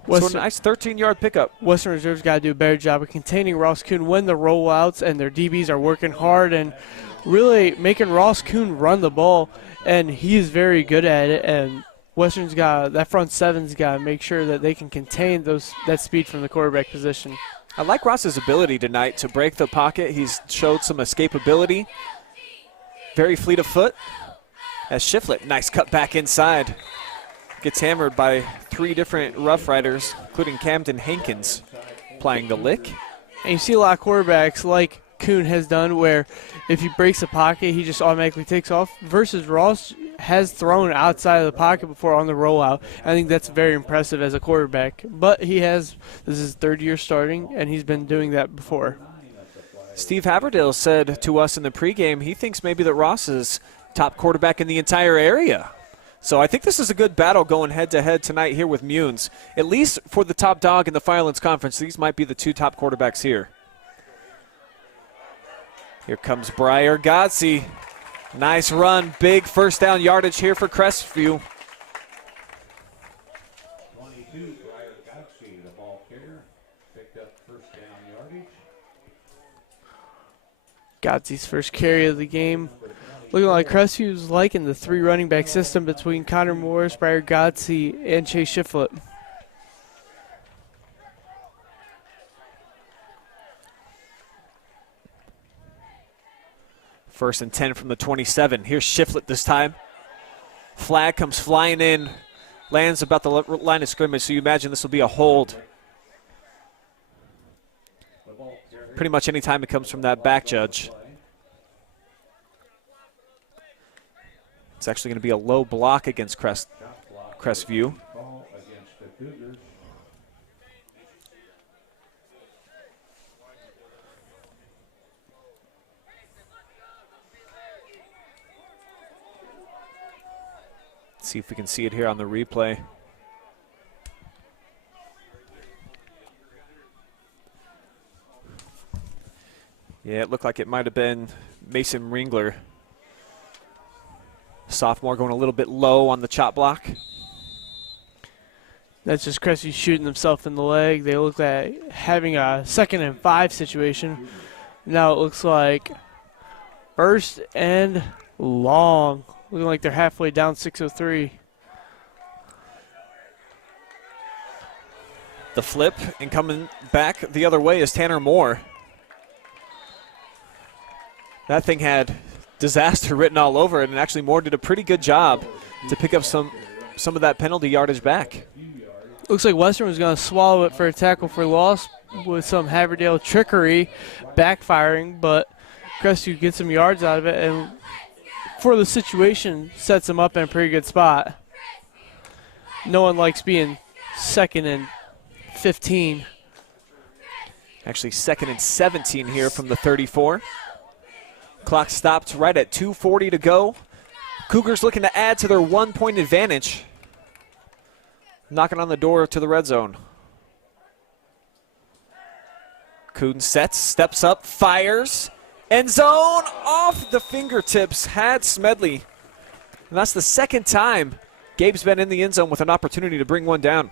So a nice 13-yard pickup. Western Reserve's got to do a better job of containing Ross Kuhn when the rollouts and their DBs are working hard and really making Ross Kuhn run the ball. And he is very good at it. And Western's got, that front seven's got to make sure that they can contain that speed from the quarterback position. I like Ross's ability tonight to break the pocket. He's showed some escapability. Very fleet of foot. As Shiflett, nice cut back inside. Gets hammered by 3 different Rough Riders, including Camden Hankins playing the lick. And you see a lot of quarterbacks like Kuhn has done where if he breaks the pocket, he just automatically takes off, versus Ross has thrown outside of the pocket before on the rollout. I think that's very impressive as a quarterback. But this is his 3rd year starting, and he's been doing that before. Steve Haverdale said to us in the pregame he thinks maybe that Ross is top quarterback in the entire area. So I think this is a good battle going head-to-head tonight here with Munes. At least for the top dog in the Firelands Conference, these might be the 2 top quarterbacks here. Here comes Briar Godsey. Nice run, big first down yardage here for Crestview. 22, Briar Godsey, the ball carrier, picked up first down yardage. Godsey's first carry of the game. Looking like Crestview's liking the 3 running back system between Connor Morris, Briar Godsey, and Chase Shiflett. First and 10 from the 27. Here's Shiflett this time. Flag comes flying in, lands about the line of scrimmage, so you imagine this will be a hold. Pretty much any time it comes from that back judge. It's actually going to be a low block against Crestview. See if we can see it here on the replay. Yeah, it looked like it might have been Mason Ringler. Sophomore going a little bit low on the chop block. That's just Crestview shooting himself in the leg. They look like having a 2nd and 5 situation. Now it looks like 1st and long. looking like they're halfway down 6:03. The flip and coming back the other way is Tanner Moore. That thing had disaster written all over it, and actually Moore did a pretty good job to pick up some of that penalty yardage back. Looks like Western was going to swallow it for a tackle for loss with some Haverdale trickery backfiring, but Crestview gets some yards out of it, and for the situation, sets him up in a pretty good spot. No one likes being 2nd and 15. Actually 2nd and 17 here from the 34. Clock stopped right at 2:40 to go. Cougars looking to add to their 1-point advantage. Knocking on the door to the red zone. Kuhn sets, steps up, fires. End zone off the fingertips, had Smedley. And that's the second time Gabe's been in the end zone with an opportunity to bring one down.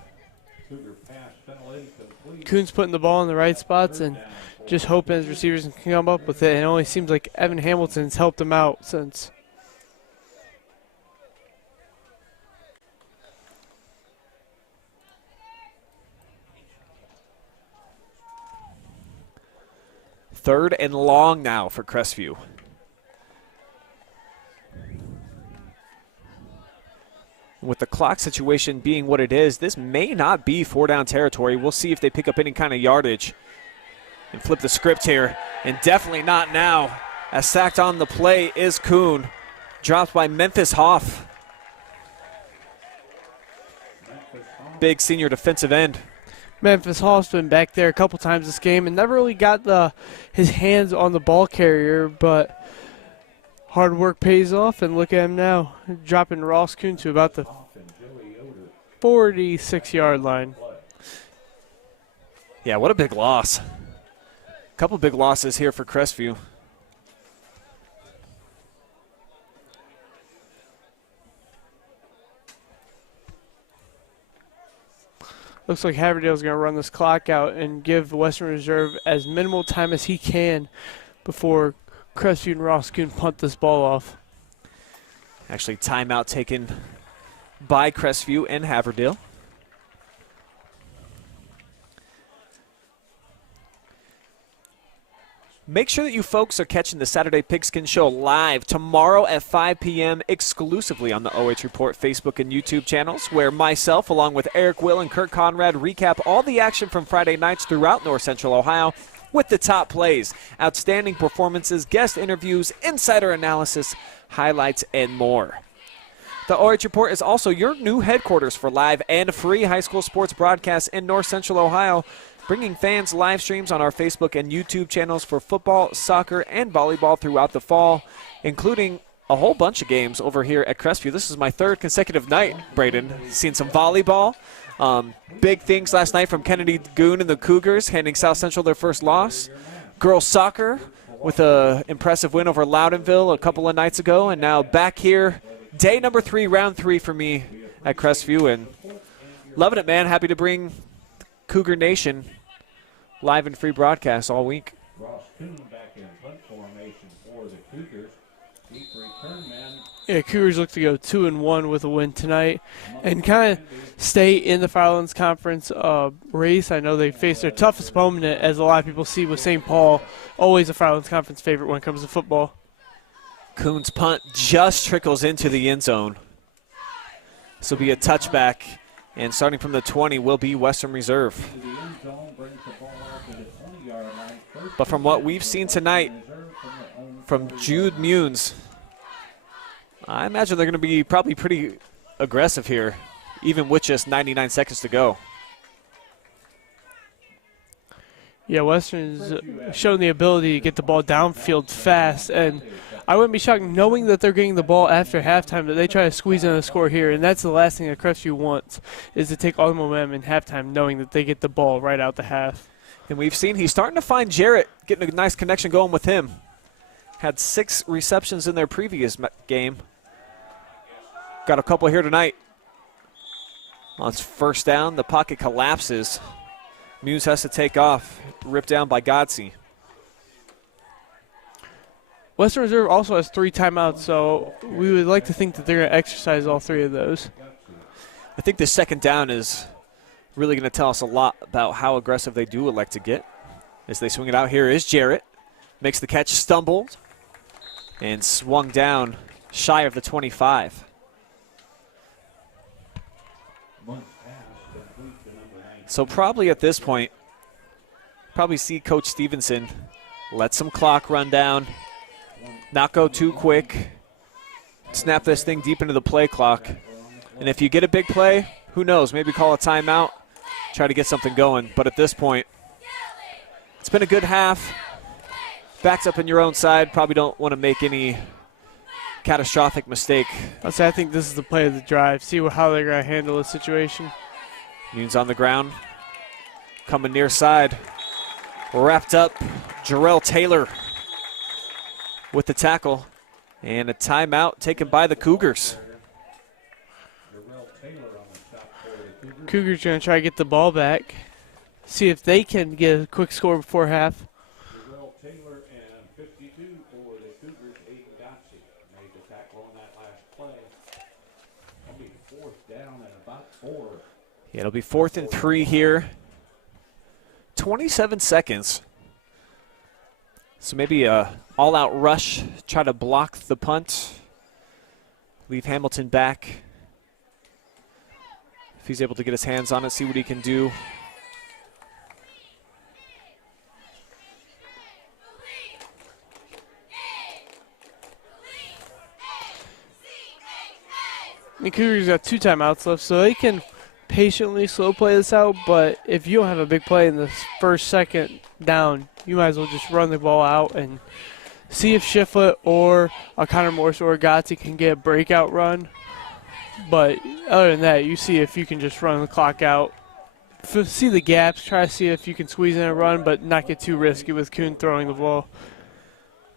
Kuhn's putting the ball in the right spots and just hoping his receivers can come up with it. And it only seems like Evan Hamilton's helped him out since. Third and long now for Crestview. With the clock situation being what it is, this may not be 4-down territory. We'll see if they pick up any kind of yardage and flip the script here. And definitely not now, as sacked on the play is Kuhn. Dropped by Memphis Hoff. Big senior defensive end. Memphis Hall's been back there a couple times this game and never really got his hands on the ball carrier, but hard work pays off, and look at him now, dropping Ross Kuhn to about the 46-yard line. Yeah, what a big loss. Couple big losses here for Crestview. Looks like Haverdale's going to run this clock out and give Western Reserve as minimal time as he can before Crestview and Ross Kuhn punt this ball off. Actually, timeout taken by Crestview and Haverdale. Make sure that you folks are catching the Saturday Pigskin Show live tomorrow at 5 p.m. exclusively on the OH Report Facebook and YouTube channels, where myself, along with Eric Will and Kurt Conrad, recap all the action from Friday nights throughout North Central Ohio with the top plays, outstanding performances, guest interviews, insider analysis, highlights, and more. The OH Report is also your new headquarters for live and free high school sports broadcasts in North Central Ohio, bringing fans live streams on our Facebook and YouTube channels for football, soccer, and volleyball throughout the fall, including a whole bunch of games over here at Crestview. This is my third consecutive night, Brayden. Seen some volleyball. Big things last night from Kennedy Goon and the Cougars, handing South Central their first loss. Girls soccer with an impressive win over Loudonville a couple of nights ago, and now back here, day number 3, round 3 for me at Crestview, and loving it, man. Happy to bring Cougar Nation live and free broadcasts all week. Ross Kuhn back in punt formation for the Cougars. Deep return man. Yeah, Cougars look to go 2-1 with a win tonight and kind of stay in the Firelands Conference race. I know they face their toughest opponent, as a lot of people see with St. Paul, always a Firelands Conference favorite when it comes to football. Kuhn's punt just trickles into the end zone. This will be a touchback, and starting from the 20 will be Western Reserve. But from what we've seen tonight from Jude Munes, I imagine they're going to be probably pretty aggressive here, even with just 99 seconds to go. Yeah, Western's shown the ability to get the ball downfield fast, and I wouldn't be shocked knowing that they're getting the ball after halftime that they try to squeeze in a score here, and that's the last thing that Crestview wants, is to take all the momentum in halftime knowing that they get the ball right out the half. And we've seen he's starting to find Jarrett, getting a nice connection going with him. Had 6 receptions in their previous game. Got a couple here tonight. On first down, the pocket collapses. Muse has to take off, ripped down by Godsey. Western Reserve also has 3 timeouts, so we would like to think that they're going to exercise all 3 of those. I think this second down is really going to tell us a lot about how aggressive they do elect to get. As they swing it out, here is Jarrett. Makes the catch, stumbled, and swung down shy of the 25. So probably at this point, probably see Coach Stevenson let some clock run down, not go too quick, snap this thing deep into the play clock. And if you get a big play, who knows, maybe call a timeout, try to get something going. But at this point, it's been a good half. Backs up in your own side, probably don't want to make any catastrophic mistake. I think this is the play of the drive. See how they're going to handle the situation. Nunes on the ground, coming near side. Wrapped up, Jarrell Taylor with the tackle. And a timeout taken by the Cougars. Cougars going to try to get the ball back. See if they can get a quick score before half. Taylor and 52 for the Cougars. Aiden Dotsey made the tackle on that last play. It'll be 4th down and about 4. Yeah, it'll be 4th and 3 here. 27 seconds. So maybe a all-out rush, try to block the punt. Leave Hamilton back. If he's able to get his hands on it, see what he can do. The Cougars got 2 timeouts left, so they can patiently slow play this out, but if you don't have a big play in the first second down, you might as well just run the ball out and see if Shiflett or a Connor Morse or a Gotzi can get a breakout run. But other than that, you see if you can just run the clock out. See the gaps, try to see if you can squeeze in a run, but not get too risky with Kuhn throwing the ball.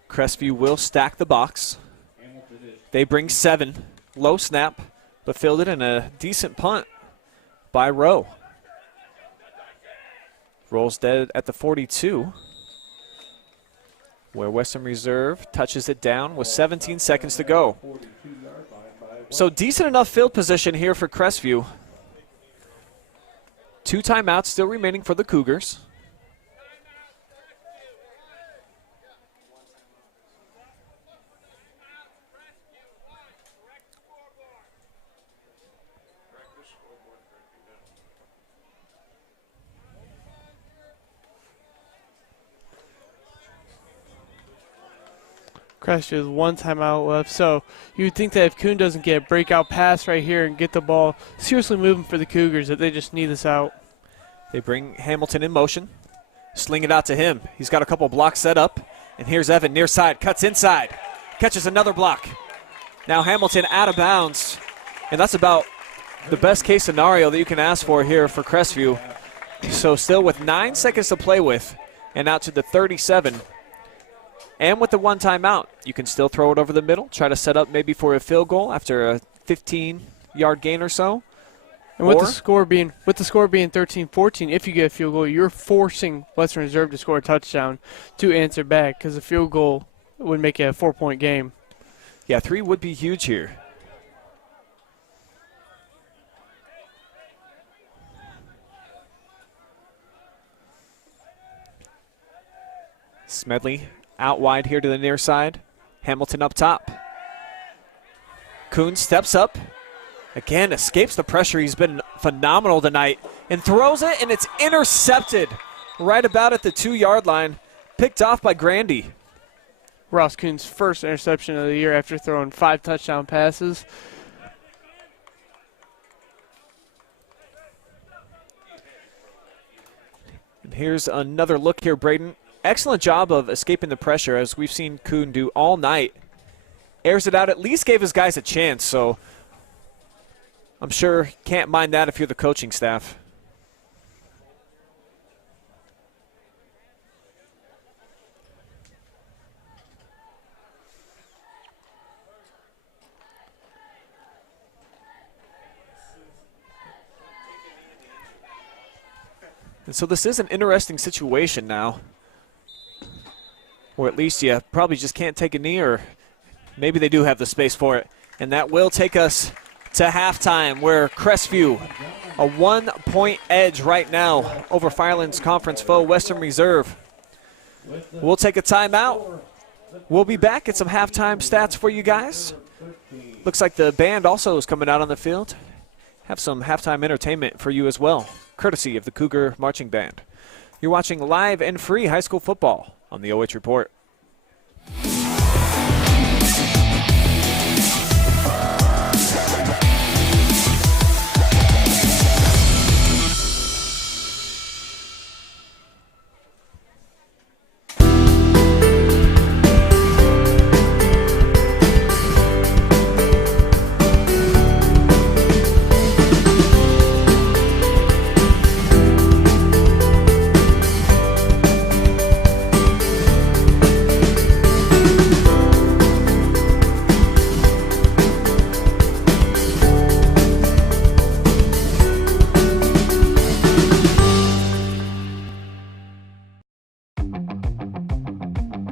Crestview will stack the box. They bring 7. Low snap, but fielded in a decent punt by Rowe. Rolls dead at the 42, where Western Reserve touches it down with 17 seconds to go. So decent enough field position here for Crestview. 2 timeouts still remaining for the Cougars. Crestview has 1 timeout left, so you would think that if Kuhn doesn't get a breakout pass right here and get the ball seriously moving for the Cougars, that they just need this out. They bring Hamilton in motion, sling it out to him. He's got a couple blocks set up, and here's Evan near side, cuts inside, catches another block. Now Hamilton out of bounds, and that's about the best case scenario that you can ask for here for Crestview. So still with 9 seconds to play with, and out to the 37. And with the 1 timeout, you can still throw it over the middle, try to set up maybe for a field goal after a 15-yard gain or so. And with the score being 13-14, if you get a field goal, you're forcing Western Reserve to score a touchdown to answer back, because a field goal would make it a 4-point game. Yeah, 3 would be huge here. Smedley out wide here to the near side. Hamilton up top. Kuhn steps up. Again, escapes the pressure. He's been phenomenal tonight. And throws it, and it's intercepted right about at the 2-yard line. Picked off by Grandy. Ross Kuhn's first interception of the year after throwing 5 touchdown passes. And here's another look here, Brayden. Excellent job of escaping the pressure, as we've seen Kuhn do all night. Airs it out, at least gave his guys a chance, so I'm sure can't mind that if you're the coaching staff. And so this is an interesting situation now, or at least you probably just can't take a knee, or maybe they do have the space for it. And that will take us to halftime, where Crestview, a 1-point edge right now over Firelands Conference foe Western Reserve. We'll take a timeout. We'll be back at some halftime stats for you guys. Looks like the band also is coming out on the field. Have some halftime entertainment for you as well, courtesy of the Cougar Marching Band. You're watching live and free high school football on the OH Report.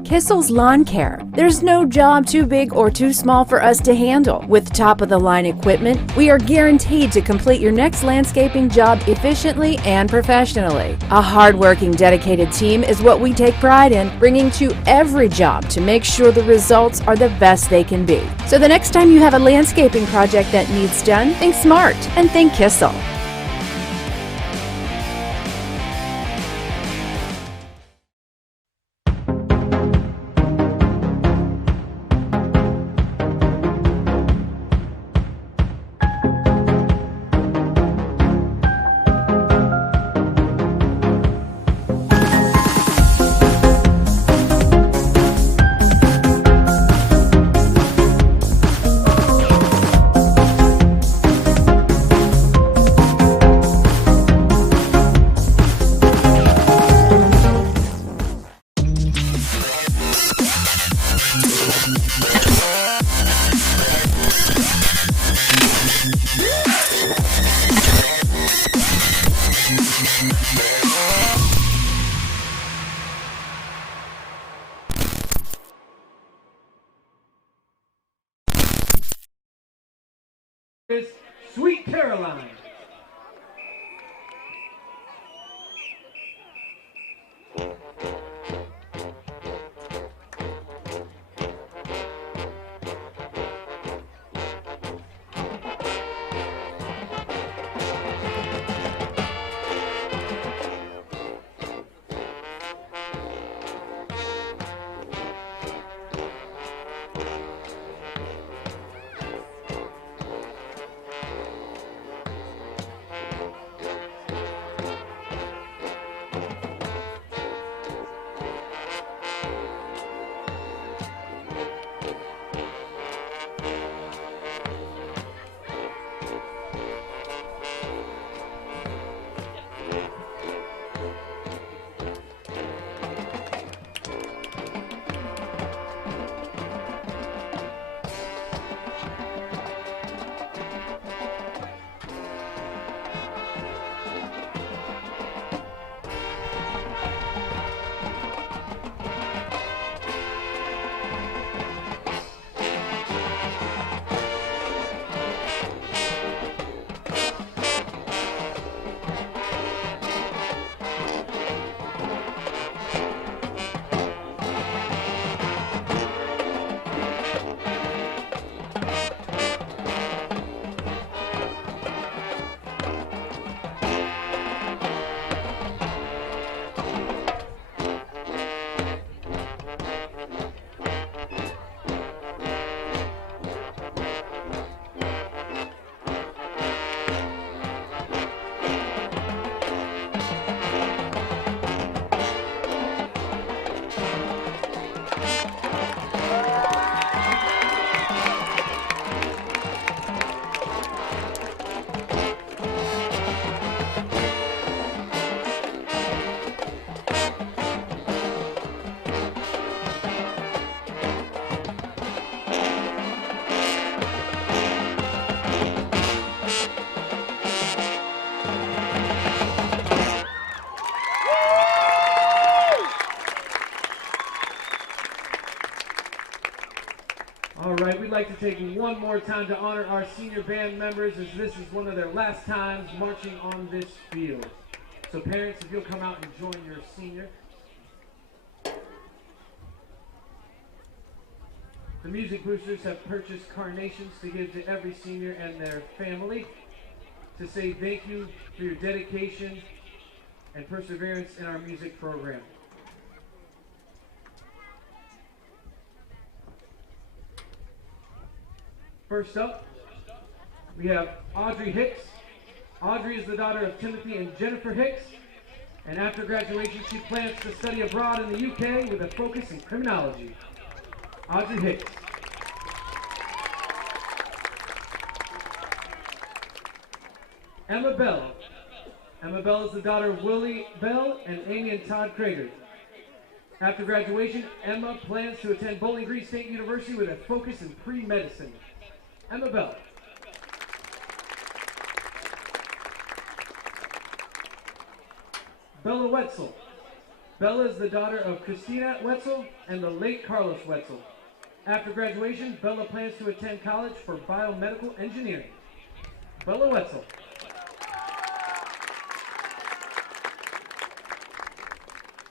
Kissel's Lawn Care. There's no job too big or too small for us to handle. With top-of-the-line equipment, we are guaranteed to complete your next landscaping job efficiently and professionally. A hard-working, dedicated team is what we take pride in, bringing to every job to make sure the results are the best they can be. So the next time you have a landscaping project that needs done, think smart and think Kissel. Sweet Caroline. All right, we'd like to take one more time to honor our senior band members, as this is one of their last times marching on this field. So parents, if you'll come out and join your senior. The music boosters have purchased carnations to give to every senior and their family to say thank you for your dedication and perseverance in our music program. First up, we have Audrey Hicks. Audrey is the daughter of Timothy and Jennifer Hicks, and after graduation she plans to study abroad in the UK with a focus in criminology. Audrey Hicks. Emma Bell. Emma Bell is the daughter of Willie Bell and Amy and Todd Krager. After graduation, Emma plans to attend Bowling Green State University with a focus in pre-medicine. Emma Bell. Bella Wetzel. Bella is the daughter of Christina Wetzel and the late Carlos Wetzel. After graduation, Bella plans to attend college for biomedical engineering. Bella Wetzel.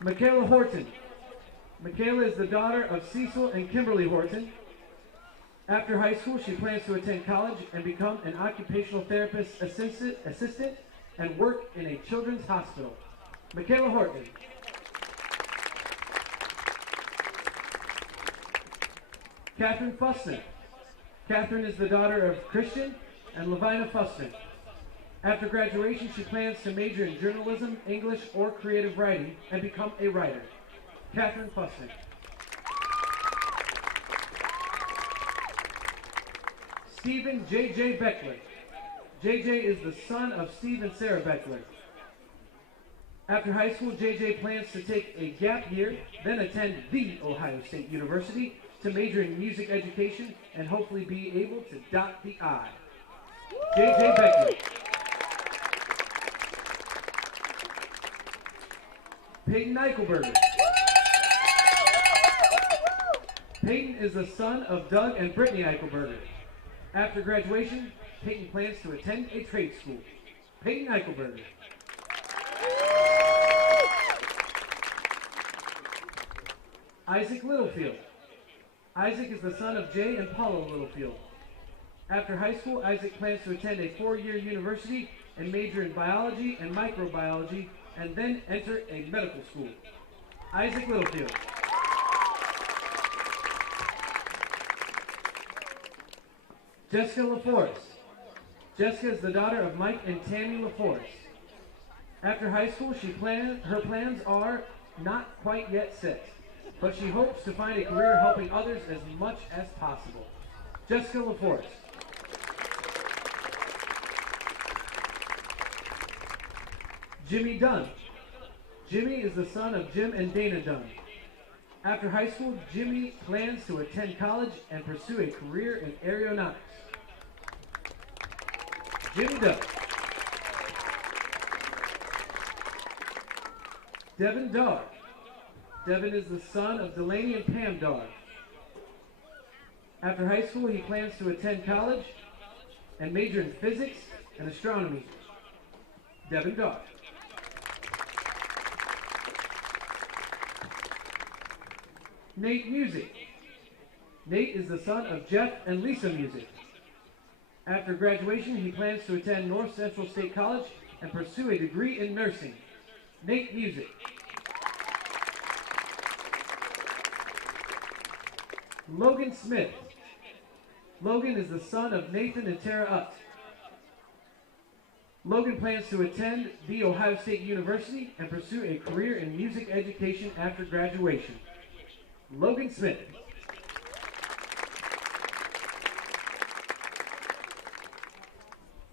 Michaela Horton. Michaela is the daughter of Cecil and Kimberly Horton. After high school, she plans to attend college and become an occupational therapist assistant and work in a children's hospital. Michaela Horton. Catherine Fuston. Catherine is the daughter of Christian and Lavina Fuston. After graduation, she plans to major in journalism, English, or creative writing and become a writer. Catherine Fuston. Stephen J.J. Beckler. J.J. is the son of Steve and Sarah Beckler. After high school, J.J. plans to take a gap year, then attend the Ohio State University to major in music education and hopefully be able to dot the I. J.J. Beckler. Peyton Eichelberger. Peyton is the son of Doug and Brittany Eichelberger. After graduation, Peyton plans to attend a trade school. Peyton Eichelberger. Isaac Littlefield. Isaac is the son of Jay and Paula Littlefield. After high school, Isaac plans to attend a 4-year university and major in biology and microbiology, and then enter a medical school. Isaac Littlefield. Jessica LaForest. Jessica is the daughter of Mike and Tammy LaForest. After high school, her plans are not quite yet set, but she hopes to find a career helping others as much as possible. Jessica LaForest. Jimmy Dunn. Jimmy is the son of Jim and Dana Dunn. After high school, Jimmy plans to attend college and pursue a career in aeronautics. Jimmy Dunn. Devin Darr. Devin is the son of Delaney and Pam Darr. After high school, he plans to attend college and major in physics and astronomy. Devin Darr. Nate Music. Nate is the son of Jeff and Lisa Music. After graduation, he plans to attend North Central State College and pursue a degree in nursing. Nate Music. Logan Smith. Logan is the son of Nathan and Tara Utt. Logan plans to attend the Ohio State University and pursue a career in music education after graduation. Logan Smith.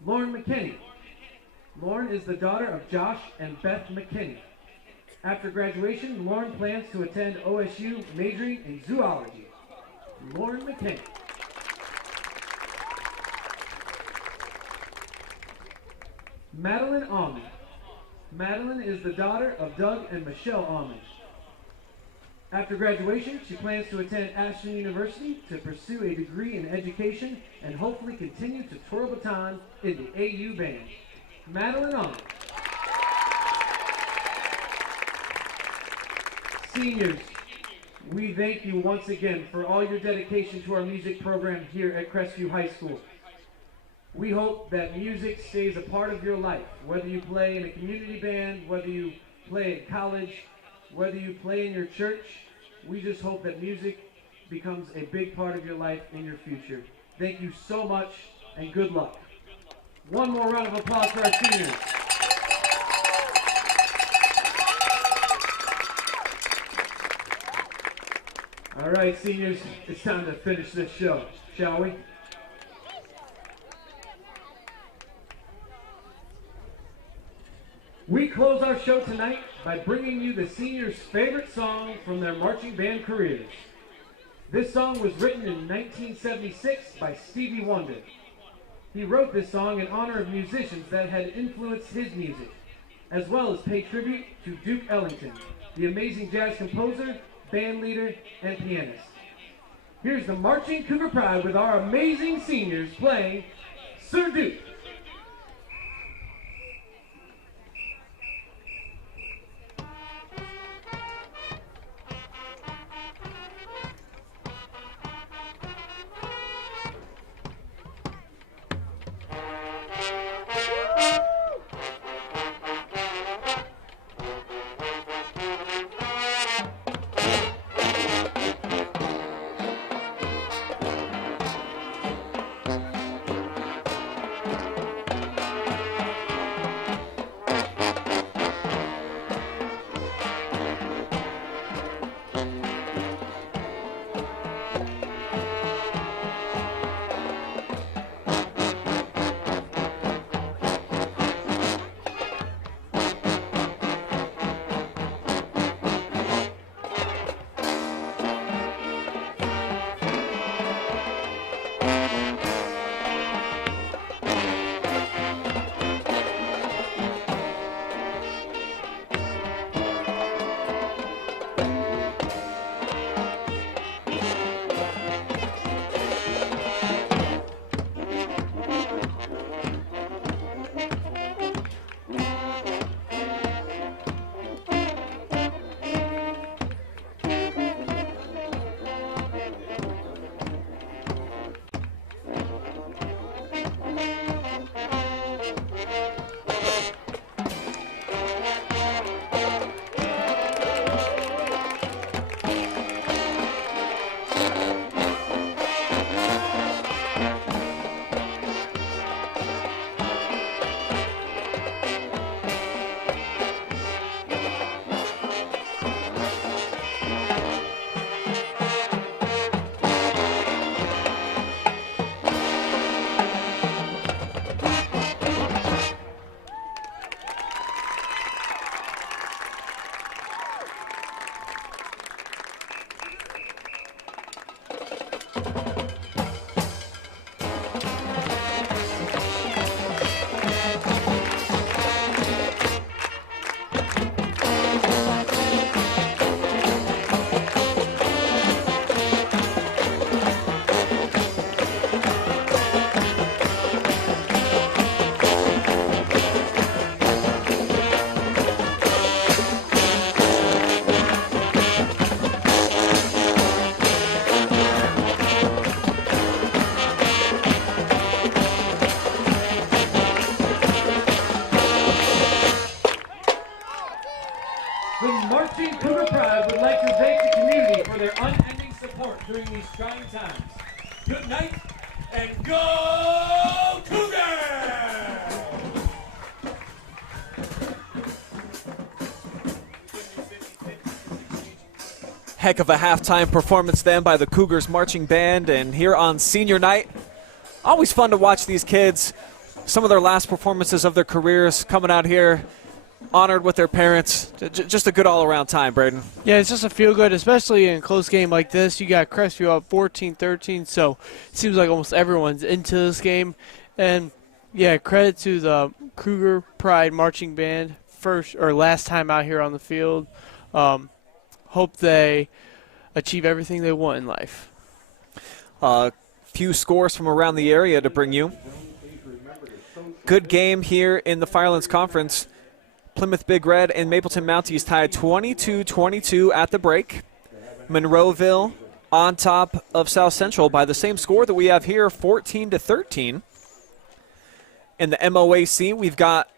Lauren McKinney. Lauren is the daughter of Josh and Beth McKinney. After graduation, Lauren plans to attend OSU majoring in zoology. Lauren McKinney. Madeline Almond. Madeline is the daughter of Doug and Michelle Almond. After graduation, she plans to attend Ashland University to pursue a degree in education and hopefully continue to twirl baton in the AU band. Madeline On. Seniors, we thank you once again for all your dedication to our music program here at Crestview High School. We hope that music stays a part of your life, whether you play in a community band, whether you play at college, whether you play in your church. We just hope that music becomes a big part of your life in your future. Thank you so much, and good luck. One more round of applause for our seniors. All right, seniors, it's time to finish this show, shall we? We close our show tonight by bringing you the seniors' favorite song from their marching band careers. This song was written in 1976 by Stevie Wonder. He wrote this song in honor of musicians that had influenced his music, as well as pay tribute to Duke Ellington, the amazing jazz composer, band leader, and pianist. Here's the Marching Cougar Pride with our amazing seniors playing Sir Duke. The Marching Cougar Pride would like to thank the community for their unending support during these trying times. Good night, and go Cougars! Heck of a halftime performance then by the Cougars marching band, and here on senior night, always fun to watch these kids. Some of their last performances of their careers coming out here, honored with their parents. Just a good all-around time, Brayden. Yeah, it's just a feel-good, especially in a close game like this. You got Crestview up 14-13, so it seems like almost everyone's into this game. And, yeah, credit to the Cougar Pride marching band, first or last time out here on the field. hope they achieve everything they want in life. Few scores from around the area to bring you. Good game here in the Firelands Conference. Plymouth Big Red and Mapleton Mounties tied 22-22 at the break. Monroeville on top of South Central by the same score that we have here, 14-13. In the MOAC, we've got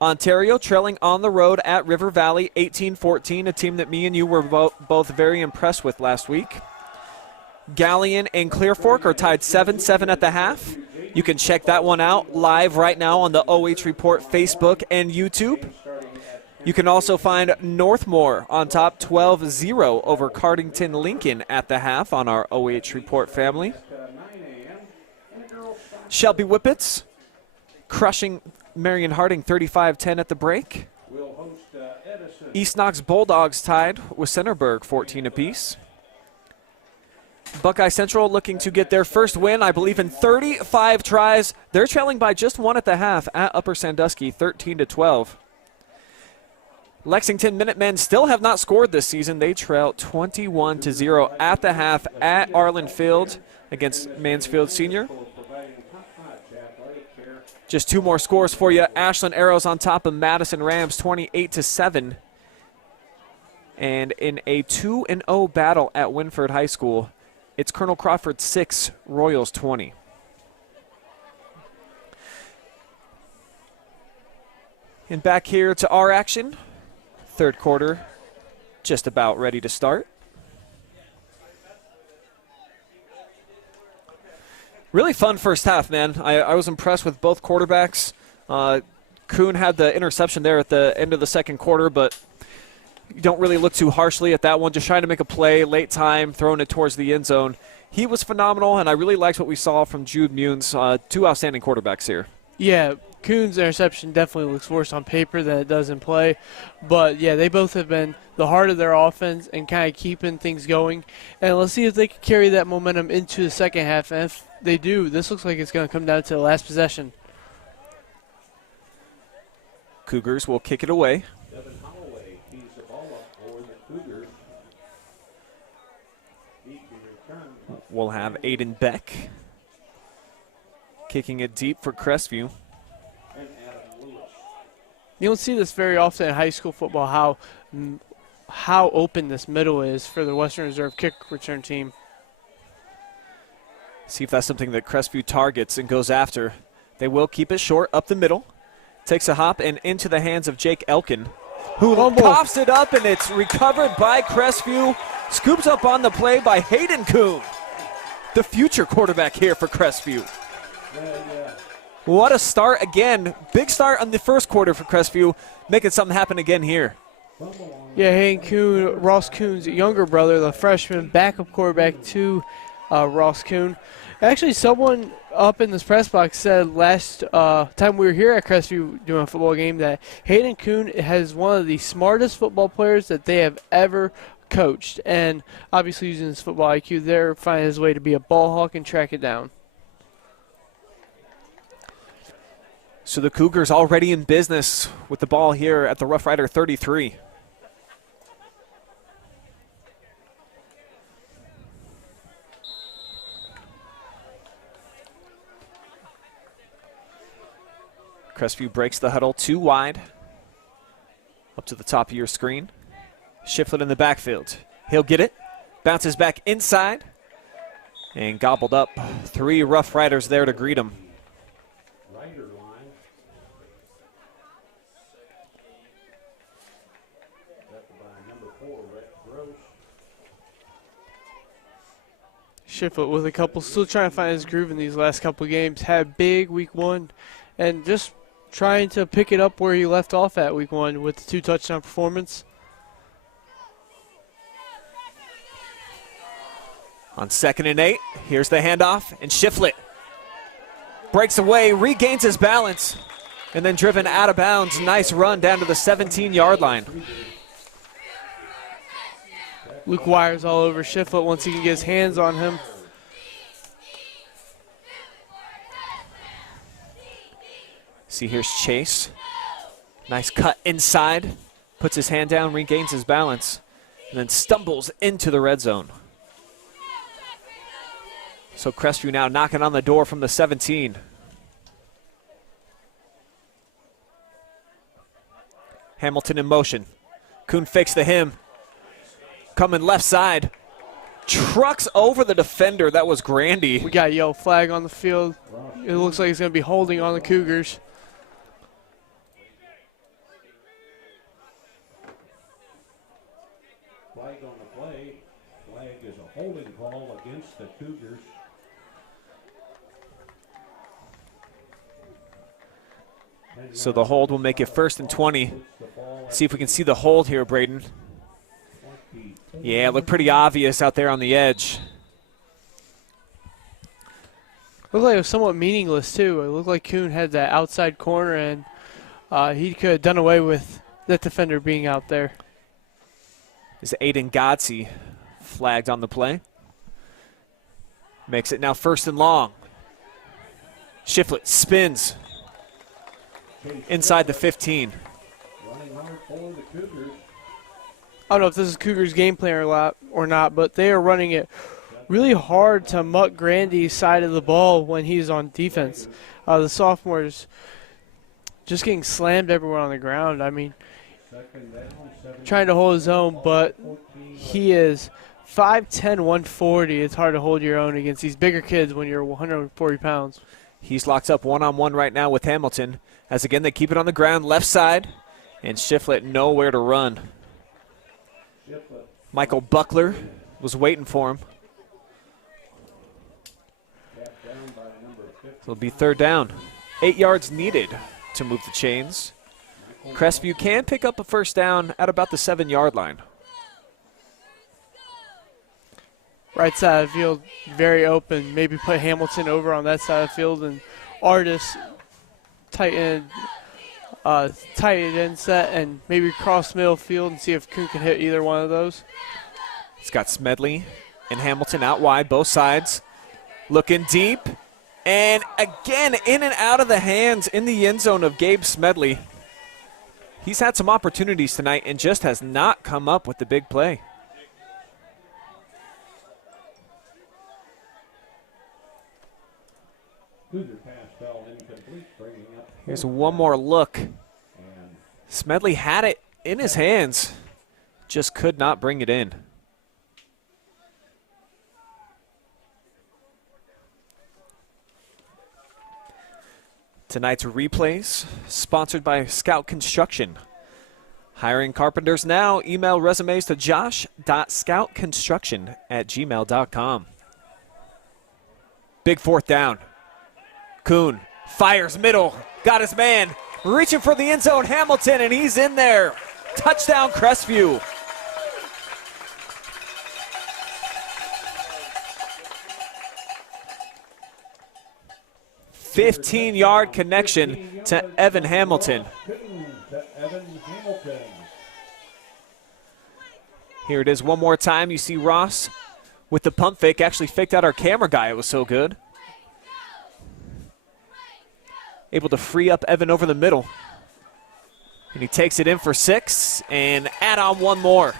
Ontario trailing on the road at River Valley, 18-14, a team that me and you were both very impressed with last week. Galleon and Clear Fork are tied 7-7 at the half. You can check that one out live right now on the OH Report Facebook and YouTube. You can also find Northmore on top 12-0 over Cardington Lincoln at the half on our OH Report family. Shelby Whippets crushing Marion Harding 35-10 at the break. East Knox Bulldogs tied with Centerburg 14 apiece. Buckeye Central looking to get their first win, I believe, in 35 tries. They're trailing by just one at the half at Upper Sandusky, 13-12. Lexington Minutemen still have not scored this season. They trail 21-0 at the half at Arlen Field against Mansfield Senior. Just two more scores for you. Ashland Arrows on top of Madison Rams, 28-7. And in a 2-0 battle at Winford High School, it's Colonel Crawford 6, Royals 20. And back here to our action. Third quarter, just about ready to start. Really fun first half, man. I was impressed with both quarterbacks. Kuhn had the interception there at the end of the second quarter, but you don't really look too harshly at that one. Just trying to make a play, late time, throwing it towards the end zone. He was phenomenal, and I really liked what we saw from Jude Munes. Two outstanding quarterbacks here. Yeah, Kuhn's interception definitely looks worse on paper than it does in play. But, yeah, they both have been the heart of their offense and kind of keeping things going. And let's see if they can carry that momentum into the second half. And if they do, this looks like it's going to come down to the last possession. Cougars will kick it away. We'll have Aiden Beck kicking it deep for Crestview. You don't see this very often in high school football, how open this middle is for the Western Reserve kick return team. See if that's something that Crestview targets and goes after. They will keep it short up the middle. Takes a hop and into the hands of Jake Elkin, who coughs it up, and it's recovered by Crestview. Scoops up on the play by Hayden Kuhn, the future quarterback here for Crestview. What a start again. Big start on the first quarter for Crestview, making something happen again here. Yeah, Hayden Kuhn, Ross Kuhn's younger brother, the freshman backup quarterback to Ross Kuhn. Actually, someone up in this press box said last time we were here at Crestview doing a football game that Hayden Kuhn has one of the smartest football players that they have ever coached. And obviously using his football IQ, they're finding his way to be a ball hawk and track it down. So the Cougars already in business with the ball here at the Rough Rider 33. Crestview breaks the huddle too wide. Up to the top of your screen. Shiflett in the backfield. He'll get it. Bounces back inside. And gobbled up. Three Rough Riders there to greet him. Shiflett with a couple, still trying to find his groove in these last couple games. Had big week one and just trying to pick it up where he left off at week one with the 2 touchdown performance. On 2nd and 8, here's the handoff, and Shiflett breaks away, regains his balance, and then driven out of bounds. Nice run down to the 17-yard line. Luke Wires all over Shiflett once he can get his hands on him. See, here's Chase. Nice cut inside. Puts his hand down, regains his balance. and then stumbles into the red zone. So Crestview now knocking on the door from the 17. Hamilton in motion. Kuhn fakes the him. Coming left side. Trucks over the defender. That was Grandy. We got a yellow flag on the field. It looks like he's going to be holding on the Cougars. Flag on the play. Flag is a holding call against the Cougars. So the hold will make it 1st and 20. See if we can see the hold here, Brayden. Yeah, it looked pretty obvious out there on the edge. Looked like it was somewhat meaningless, too. It looked like Kuhn had that outside corner, and he could have done away with that defender being out there. Is Aiden Godsey flagged on the play. Makes it now 1st and long. Shiflett spins inside the 15. Running hard for the Cougars. I don't know if this is Cougars' game plan or not, but they are running it really hard to muck Grandy's side of the ball when he's on defense. The sophomores just getting slammed everywhere on the ground. I mean, trying to hold his own, but he is 5'10", 140. It's hard to hold your own against these bigger kids when you're 140 pounds. He's locked up one-on-one right now with Hamilton. As again, they keep it on the ground, left side, and Shiflett nowhere to run. Michael Buckler was waiting for him. So it'll be 3rd down. 8 yards needed to move the chains. Crestview can pick up a 1st down at about the 7-yard line. Right side of the field, very open. Maybe put Hamilton over on that side of the field and Artis tight end set and maybe cross middle field and see if Kuhn can hit either one of those. It's got Smedley and Hamilton out wide, both sides. Looking deep. And again, in and out of the hands in the end zone of Gabe Smedley. He's had some opportunities tonight and just has not come up with the big play. Here's one more look. Smedley had it in his hands, just could not bring it in. Tonight's replays sponsored by Scout Construction. Hiring carpenters now. Email resumes to josh.scoutconstruction@gmail.com. Big 4th down. Kuhn fires middle, got his man, reaching for the end zone, Hamilton, and he's in there. Touchdown, Crestview. "15-yard connection to Evan Hamilton. Here it is one more time. You see Ross with the pump fake, actually faked out our camera guy. It was so good. Able to free up Evan over the middle. And he takes it in for 6 and add on one more.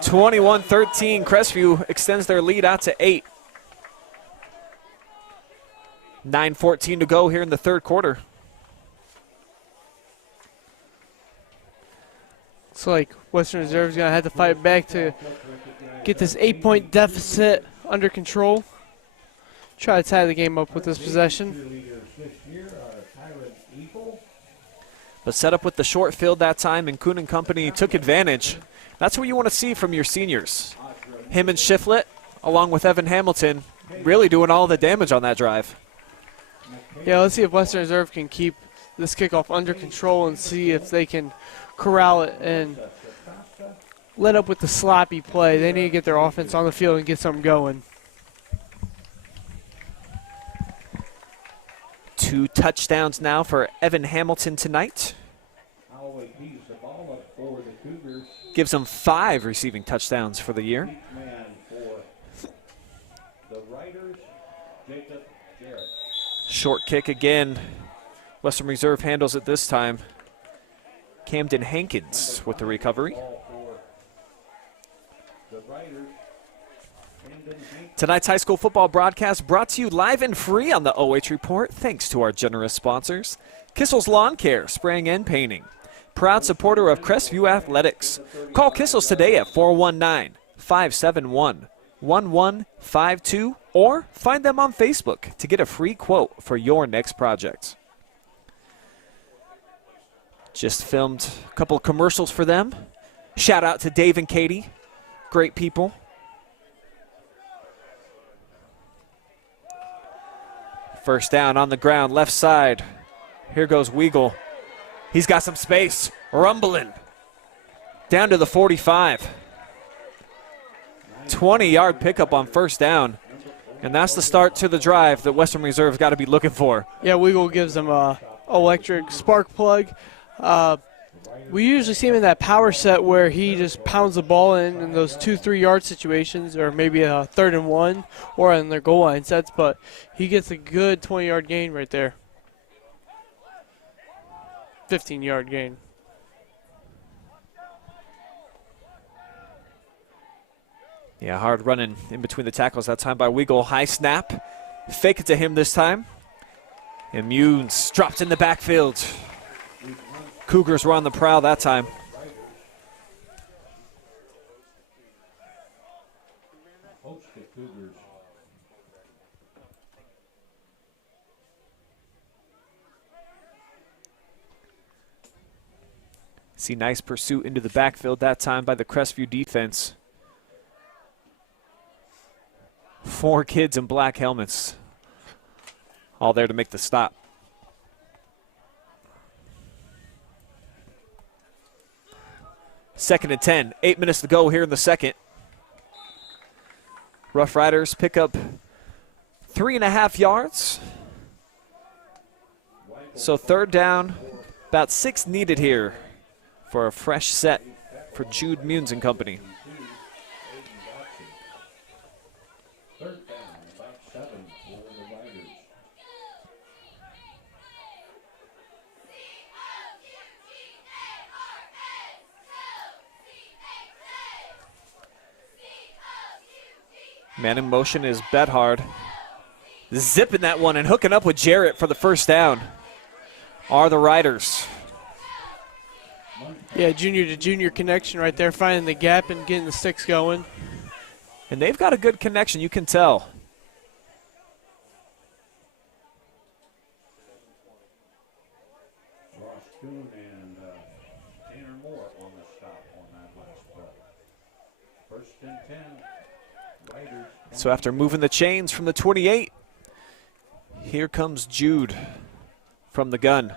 21-13, Crestview extends their lead out to 8. 9:14 to go here in the 3rd quarter. Looks like Western Reserve is going to have to fight back to get this 8-point deficit under control. Try to tie the game up with this possession. But set up with the short field that time, and Kuhn and company took advantage. That's what you want to see from your seniors. Him and Shiflett, along with Evan Hamilton, really doing all the damage on that drive. Yeah, let's see if Western Reserve can keep this kickoff under control and see if they can corral it and let up with the sloppy play. They need to get their offense on the field and get something going. 2 touchdowns now for Evan Hamilton tonight. Gives him 5 receiving touchdowns for the year. Short kick again. Western Reserve handles it this time. Camden Hankins with the recovery. the Riders. Tonight's high school football broadcast brought to you live and free on the OH Report, thanks to our generous sponsors. Kissel's Lawn Care, Spraying and Painting. Proud supporter of Crestview Athletics. Call Kissel's today at 419-571-1152 or find them on Facebook to get a free quote for your next project. Just filmed a couple of commercials for them. Shout out to Dave and Katie. Great people. First down on the ground, left side. Here goes Weagle. He's got some space. Rumbling. Down to the 45. 20-yard pickup on first down. And that's the start to the drive that Western Reserve's got to be looking for. Yeah, Weagle gives them a electric spark plug. We usually see him in that power set where he just pounds the ball in those 2-3 yard situations, or maybe a 3rd and 1 or in their goal line sets, but he gets a good 20-yard gain right there. 15-yard gain. Yeah, hard running in between the tackles that time by Weagle. High snap. Fake it to him this time. And Munes dropped in the backfield. Cougars were on the prowl that time. See, nice pursuit into the backfield that time by the Crestview defense. 4 kids in black helmets. All there to make the stop. Second and 10. 8 minutes to go here in the second. Rough Riders pick up 3.5 yards. So third down, about 6 needed here for a fresh set for Jude Munes and company. Third down, about 7 for the Riders. Man in motion is Bedhard. Zipping that one and hooking up with Jarrett for the first down are the Riders. Yeah, junior to junior connection right there, finding the gap and getting the sticks going. And they've got a good connection, you can tell. Ross Kuhn and Tanner Moore on the stop on that last play. First and 10. Riders. So after moving the chains from the 28, here comes Jude from the gun.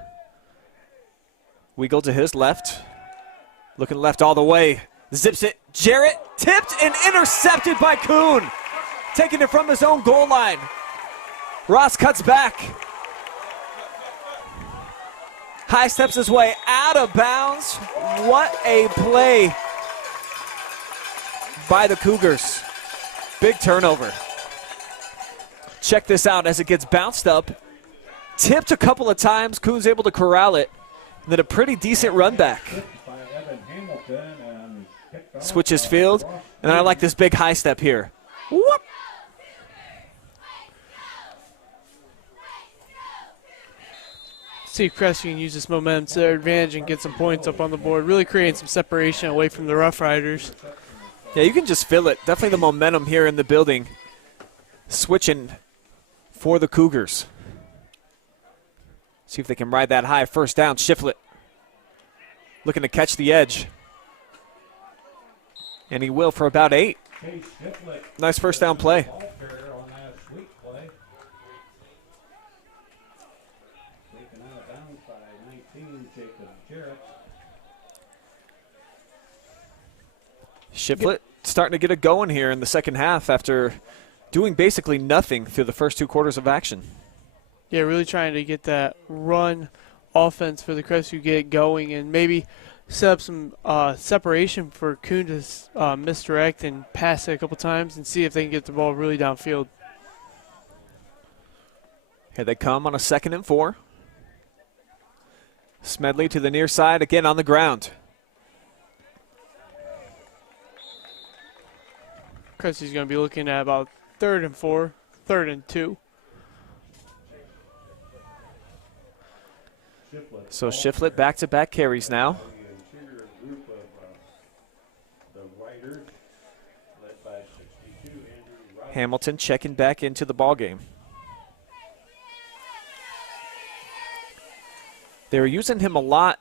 Weagle to his left. Looking left all the way. Zips it. Jarrett tipped and intercepted by Kuhn. Taking it from his own goal line. Ross cuts back. High steps his way out of bounds. What a play by the Cougars. Big turnover. Check this out as it gets bounced up. Tipped a couple of times. Kuhn's able to corral it. And then a pretty decent run back. Switches field. And I like this big high step here. Whoop. See if Crestview can use this momentum to their advantage and get some points up on the board. Really creating some separation away from the Rough Riders. Yeah, you can just feel it. Definitely the momentum here in the building. Switching for the Cougars. See if they can ride that high. First down, Shiflett. Looking to catch the edge. And he will for about 8. Nice first down play. Shiflett starting to get it going here in the second half after doing basically nothing through the first 2 quarters of action. Yeah, really trying to get that run offense for the Crestview get going and maybe set up some separation for Kuhn to misdirect and pass it a couple times and see if they can get the ball really downfield. Here they come on a 2nd and 4. Smedley to the near side, again on the ground. Crestview going to be looking at about 3rd and 4, 3rd and 2. So Shiflett back-to-back carries now. The interior group of the Riders, led by 62 Andrew Rogers. Hamilton checking back into the ballgame. They were using him a lot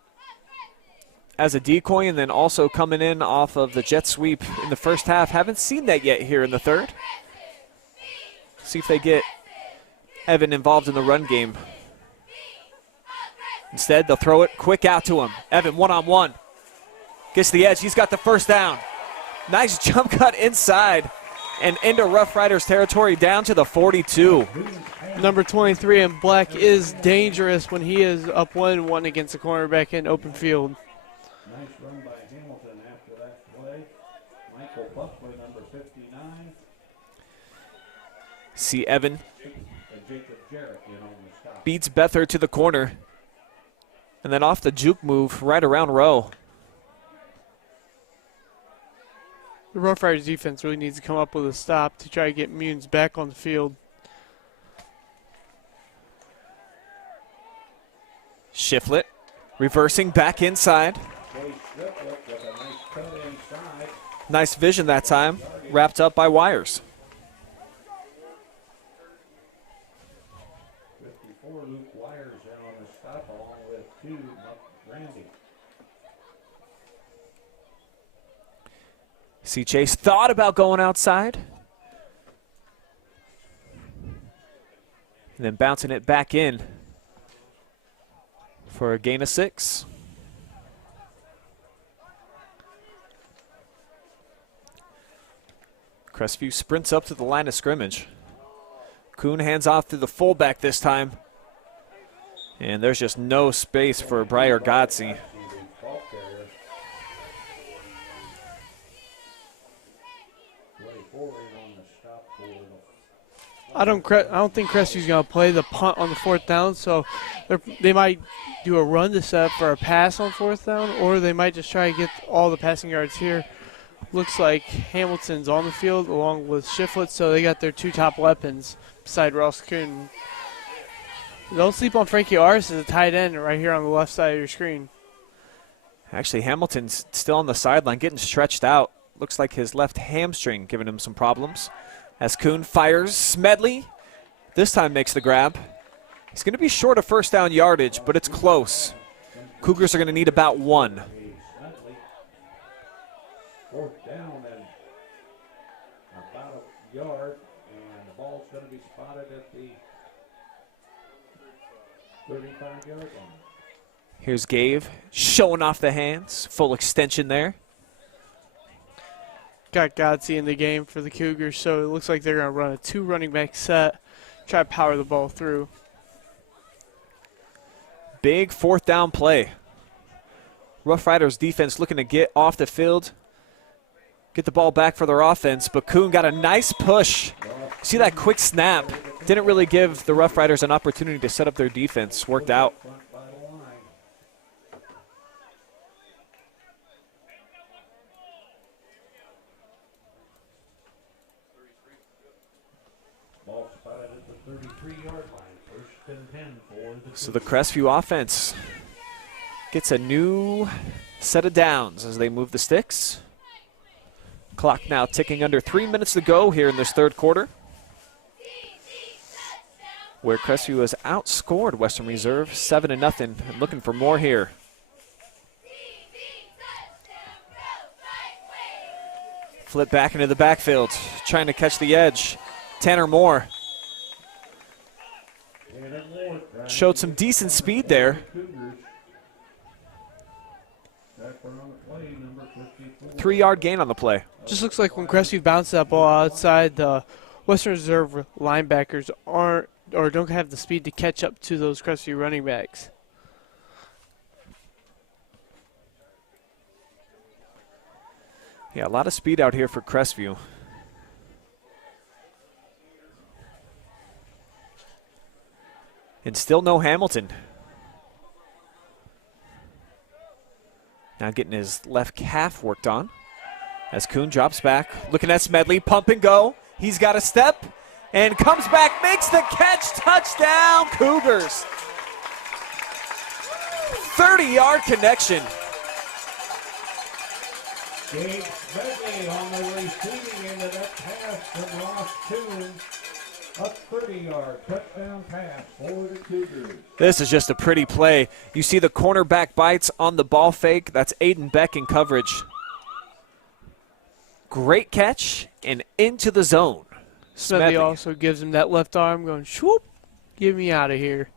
as a decoy and then also coming in off of the jet sweep in the first half. Haven't seen that yet here in the third. See if they get Evan involved in the run game. Instead, they'll throw it quick out to him. Evan one-on-one. Gets the edge. He's got the first down. Nice jump cut inside and into Rough Riders territory down to the 42. Number 23 in black is dangerous when he is up 1-1 against the cornerback in open field. Nice run by Hamilton after that play. Michael Buckler, number 59. See Evan And Jacob Jarrett in on the stop. beats Bether to the corner. And then off the juke move right around row. The Rough Riders defense really needs to come up with a stop to try to get Munes back on the field. Shiflett reversing back inside. Chase Shiflett with a nice cut inside. Nice vision that time. Wrapped up by wires. 54 Luke Wires in on the stop along with 2 Buck Brandy. See Chase thought about going outside. And then bouncing it back in for a gain of 6. Crestview sprints up to the line of scrimmage. Kuhn hands off to the fullback this time. And there's just no space for Breyer Gotze. Ball carrier. 24 in on the stop for I don't think Crestview's going to play the punt on the 4th down, so they might do a run to set up for a pass on 4th down, or they might just try to get all the passing yards here. Looks like Hamilton's on the field along with Shiflett, so they got their 2 top weapons beside Ross Kuhn. Don't sleep on Frankie Aris as a tight end right here on the left side of your screen. Actually, Hamilton's still on the sideline getting stretched out. Looks like his left hamstring giving him some problems. As Kuhn fires, Smedley this time makes the grab. He's going to be short of first down yardage, but it's close. Cougars are going to need about 1. Smedley. 4th down and about a yard, and the ball's going to be spotted at the 35-yard line. Here's Gabe showing off the hands. Full extension there. Got Gotze in the game for the Cougars, so it looks like they're going to run a 2 running back set, try to power the ball through. Big 4th down play. Rough Riders defense looking to get off the field, get the ball back for their offense, but Kuhn got a nice push. See that quick snap? Didn't really give the Rough Riders an opportunity to set up their defense. Worked out. Front by the line. Ball spotted at the 33-yard line. 1st and 10 for the So the Crestview offense gets a new set of downs as they move the sticks. Clock now ticking under 3 minutes to go here in this 3rd quarter, where Crestview has outscored Western Reserve 7-0 and looking for more here. Flip back into the backfield, trying to catch the edge. Tanner Moore showed some decent speed there. 3-yard gain on the play. Just looks like when Crestview bounced that ball outside, the Western Reserve linebackers aren't or don't have the speed to catch up to those Crestview running backs. Yeah, a lot of speed out here for Crestview. And still no Hamilton. Now getting his left calf worked on. As Kuhn drops back, looking at Smedley, pump and go. He's got a step and comes back, makes the catch, touchdown, Cougars. 30-yard connection. Gabe Smedley on the receiving end of that pass from Ross Kuhn. A 30-yard touchdown pass for the Cougars. This is just a pretty play. You see the cornerback bites on the ball fake. That's Aiden Beck in coverage. Great catch and into the zone. Smedley also gives him that left arm going, swoop, get me out of here.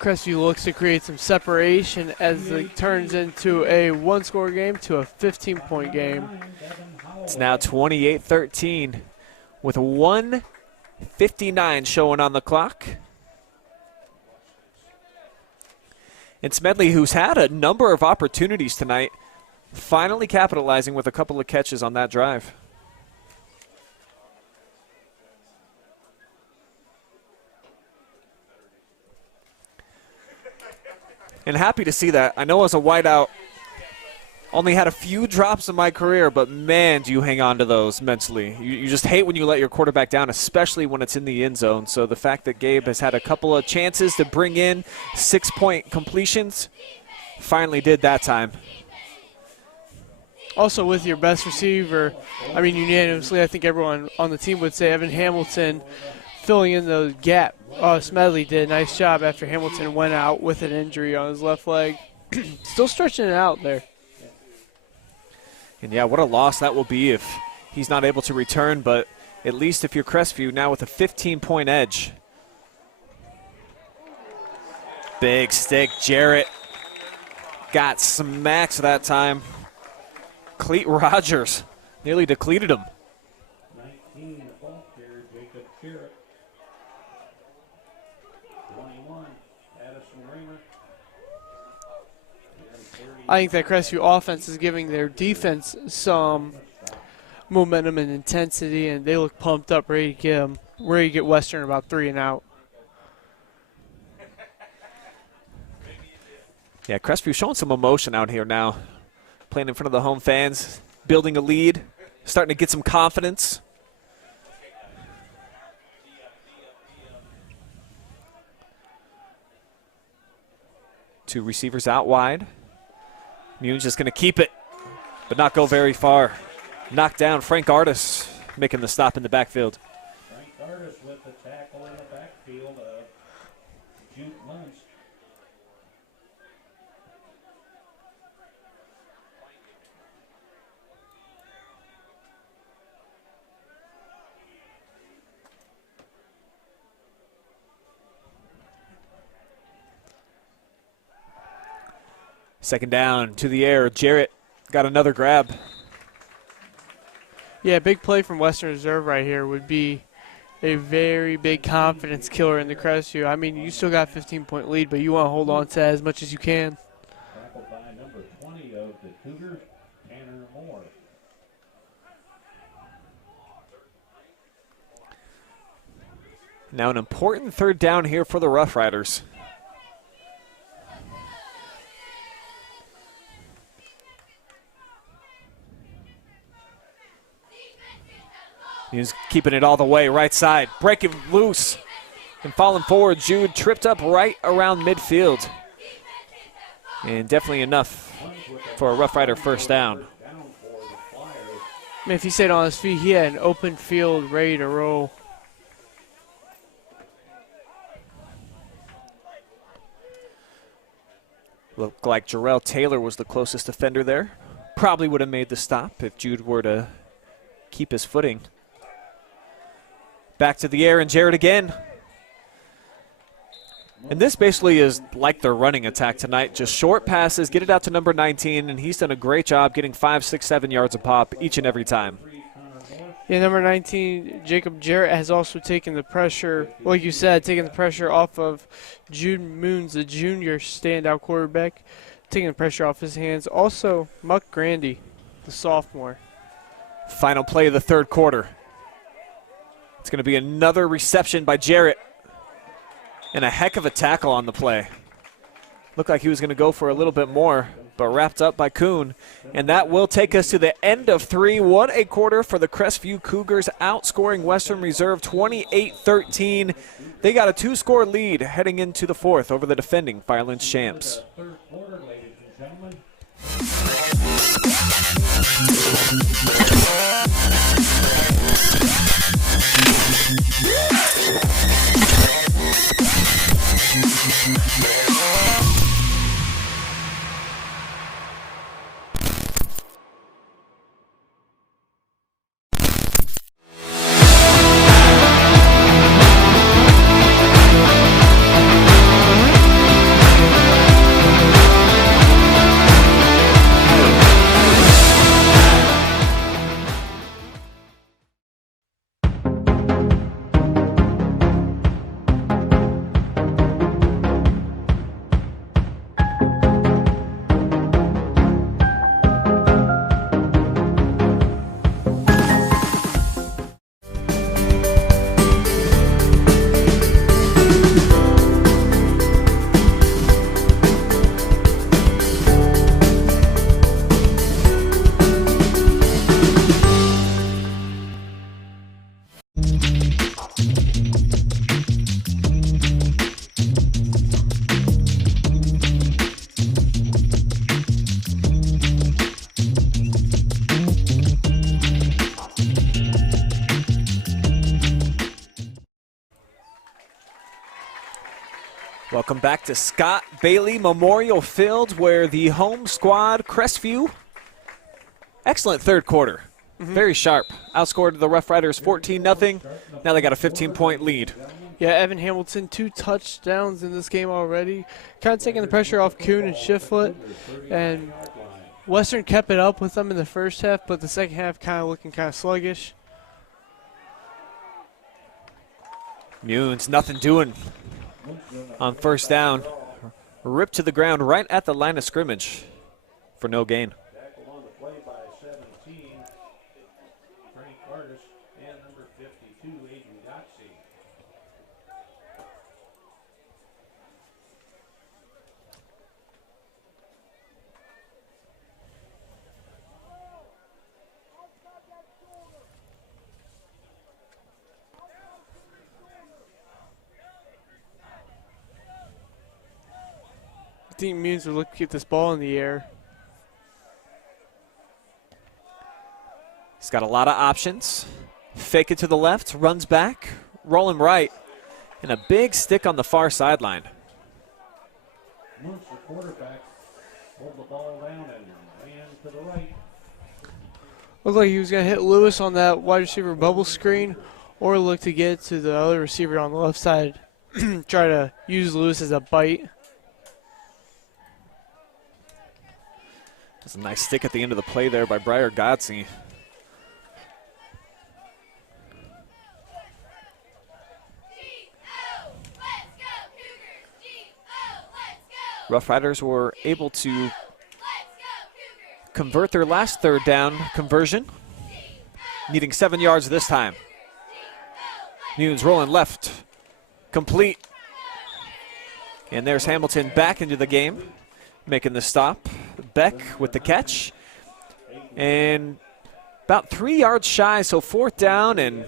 Crestview looks to create some separation as it turns into a one-score game to a 15-point game. It's now 28-13 with 1:59 showing on the clock. And Smedley, who's had a number of opportunities tonight, finally capitalizing with a couple of catches on that drive. And happy to see that. I know as a wideout, only had a few drops in my career, but man, do you hang on to those mentally. You just hate when you let your quarterback down, especially when it's in the end zone. So the fact that Gabe has had a couple of chances to bring in 6-point completions, finally did that time. Also with your best receiver, I mean unanimously, I think everyone on the team would say Evan Hamilton filling in the gap. Smedley did a nice job after Hamilton went out with an injury on his left leg. Still stretching it out there. And yeah, what a loss that will be if he's not able to return, but at least if you're Crestview now with a 15-point edge. Big stick, Jarrett got smacked that time. Cleet Rogers nearly depleted him. 19 the ball carrier, Jacob Jarrett. 21, Addison Raymer. I think that Crestview offense is giving their defense some momentum and intensity, and they look pumped up, ready to get Western about 3 and out. Yeah, Crestview showing some emotion out here now. Playing in front of the home fans, building a lead, starting to get some confidence. Two receivers out wide. Mune's just going to keep it, but not go very far. Knocked down Frank Artis, making the stop in the backfield. Frank Artis with the tackle in the backfield of Jude Munch. Second down to the air. Jarrett got another grab. Yeah, big play from Western Reserve right here would be a very big confidence killer in the Crestview. I mean, you still got 15-point lead, but you want to hold on to that as much as you can. Tackled by number 20 of the Cougars, Tanner Moore. Now an important third down here for the Rough Riders. He's keeping it all the way, right side, breaking loose and falling forward. Jude tripped up right around midfield. And definitely enough for a Rough Rider first down. I mean, if he stayed on his feet, he had an open field ready to roll. Looked like Jarrell Taylor was the closest defender there. Probably would have made the stop if Jude were to keep his footing. Back to the air, and Jarrett again. And this basically is like their running attack tonight. Just short passes, get it out to number 19, and he's done a great job getting 5, 6, 7 yards a pop each and every time. Yeah, number 19, Jacob Jarrett, has also taken the pressure, like you said, taking the pressure off of Jude Moons, the junior standout quarterback, taking the pressure off his hands. Also, Muck Grandy, the sophomore. Final play of the third quarter. It's going to be another reception by Jarrett. And a heck of a tackle on the play. Looked like he was going to go for a little bit more. but wrapped up by Kuhn. And that will take us to the end of 3. What a quarter for the Crestview Cougars, outscoring Western Reserve 28-13. They got a 2-score lead heading into the 4th over the defending Firelands champs. Third quarter, ladies and gentlemen. Welcome back to Scott Bailey Memorial Field, where the home squad, Crestview, excellent third quarter. Very sharp. Outscored the Rough Riders 14-0. Now they got a 15-point lead. Yeah, Evan Hamilton, 2 touchdowns in this game already. Kind of taking the pressure off Kuhn and Shiflett. And Western kept it up with them in the first half, but the second half kind of looking kind of sluggish. Munes, nothing doing on first down. Ripped to the ground right at the line of scrimmage for no gain. Tackle on the play by 17, Frank Artis, and number 52, Adrian Doxey. I think Munes would look to get this ball in the air. He's got a lot of options. Fake it to the left, runs back, roll him right, and a big stick on the far sideline. Moves the quarterback, pulled the ball down and ran to the right. Looked like he was going to hit Lewis on that wide receiver bubble screen, or look to get to the other receiver on the left side. Try to use Lewis as a bite. That's a nice stick at the end of the play there by Briar Godsey. Rough Riders were able to convert their last third down conversion, needing 7 yards this time. Munes rolling left, complete. And there's Hamilton back into the game, making the stop. Beck with the catch. And about 3 yards shy, so fourth down, and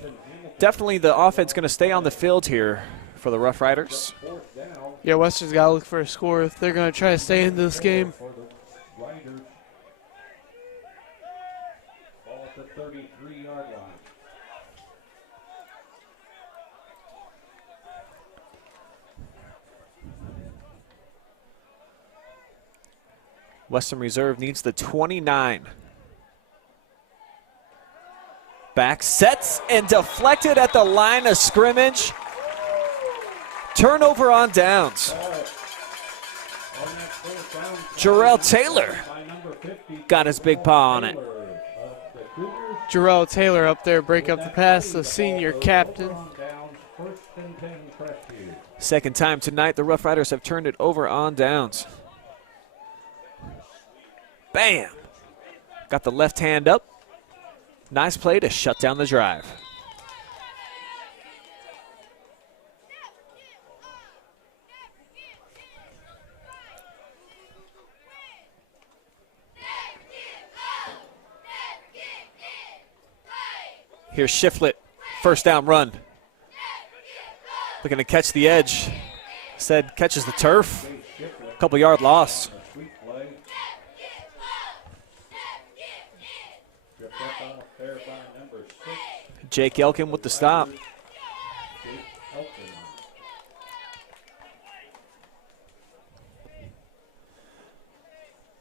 definitely the offense going to stay on the field here for the Rough Riders. Yeah, Western's got to look for a score if they're going to try to stay in this game. For the Riders. Ball at the 33-yard line. Western Reserve needs the 29. Back, sets, and deflected at the line of scrimmage. Turnover on downs. Jarrell Taylor got his big paw on it. Jarrell Taylor up there, break up the pass, the senior captain. Second time tonight, the Rough Riders have turned it over on downs. Bam! Got the left hand up. Nice play to shut down the drive. Here's Shiflett, first down run. Looking to catch the edge. Said catches the turf. Couple yard loss. Sweet play. Stripped up off there by number 6, Jake Elkin with the stop. Jake Elkin.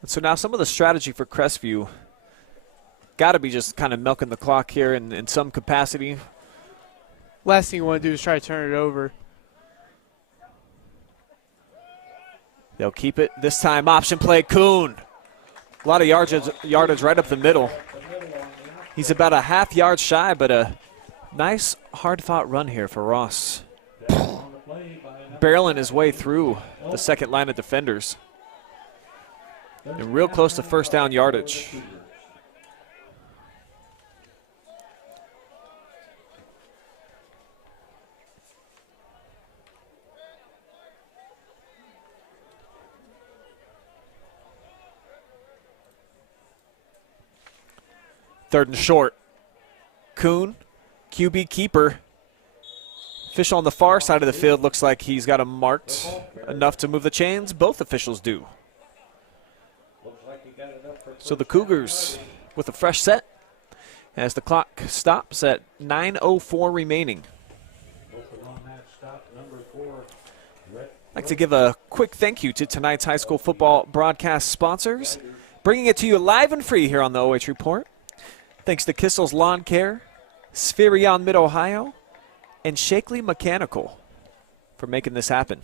And so now some of the strategy for Crestview got to be just kind of milking the clock here in some capacity. Last thing you want to do is try to turn it over. They'll keep it. This time, option play, Kuhn. A lot of yardage right up the middle. He's about a half yard shy, but a nice, hard-fought run here for Ross. Barreling his way through the second line of defenders. And real close to first down yardage. Third and short. Kuhn, QB keeper. Official on the far side of the field looks like he's got him marked enough to move the chains. Both officials do. So the Cougars with a fresh set as the clock stops at 9:04 remaining. I'd like to give a quick thank you to tonight's high school football broadcast sponsors, bringing it to you live and free here on the OH Report. Thanks to Kissel's Lawn Care, Spherion Mid-Ohio, and Shakely Mechanical for making this happen.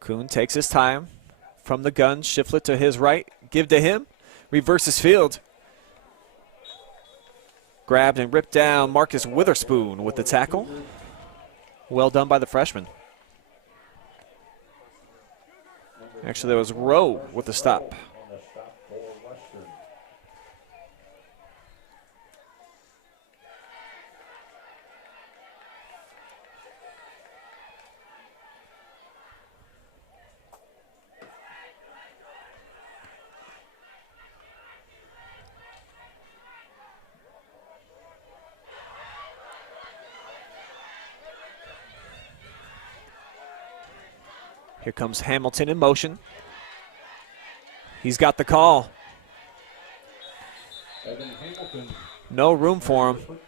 Kuhn takes his time from the gun. Shiflett to his right. Give to him. Reverses field. Grabbed and ripped down Marcus Witherspoon with the tackle. Well done by the freshman. Actually, that was Rowe with the stop. Here comes Hamilton in motion. He's got the call. No room for him.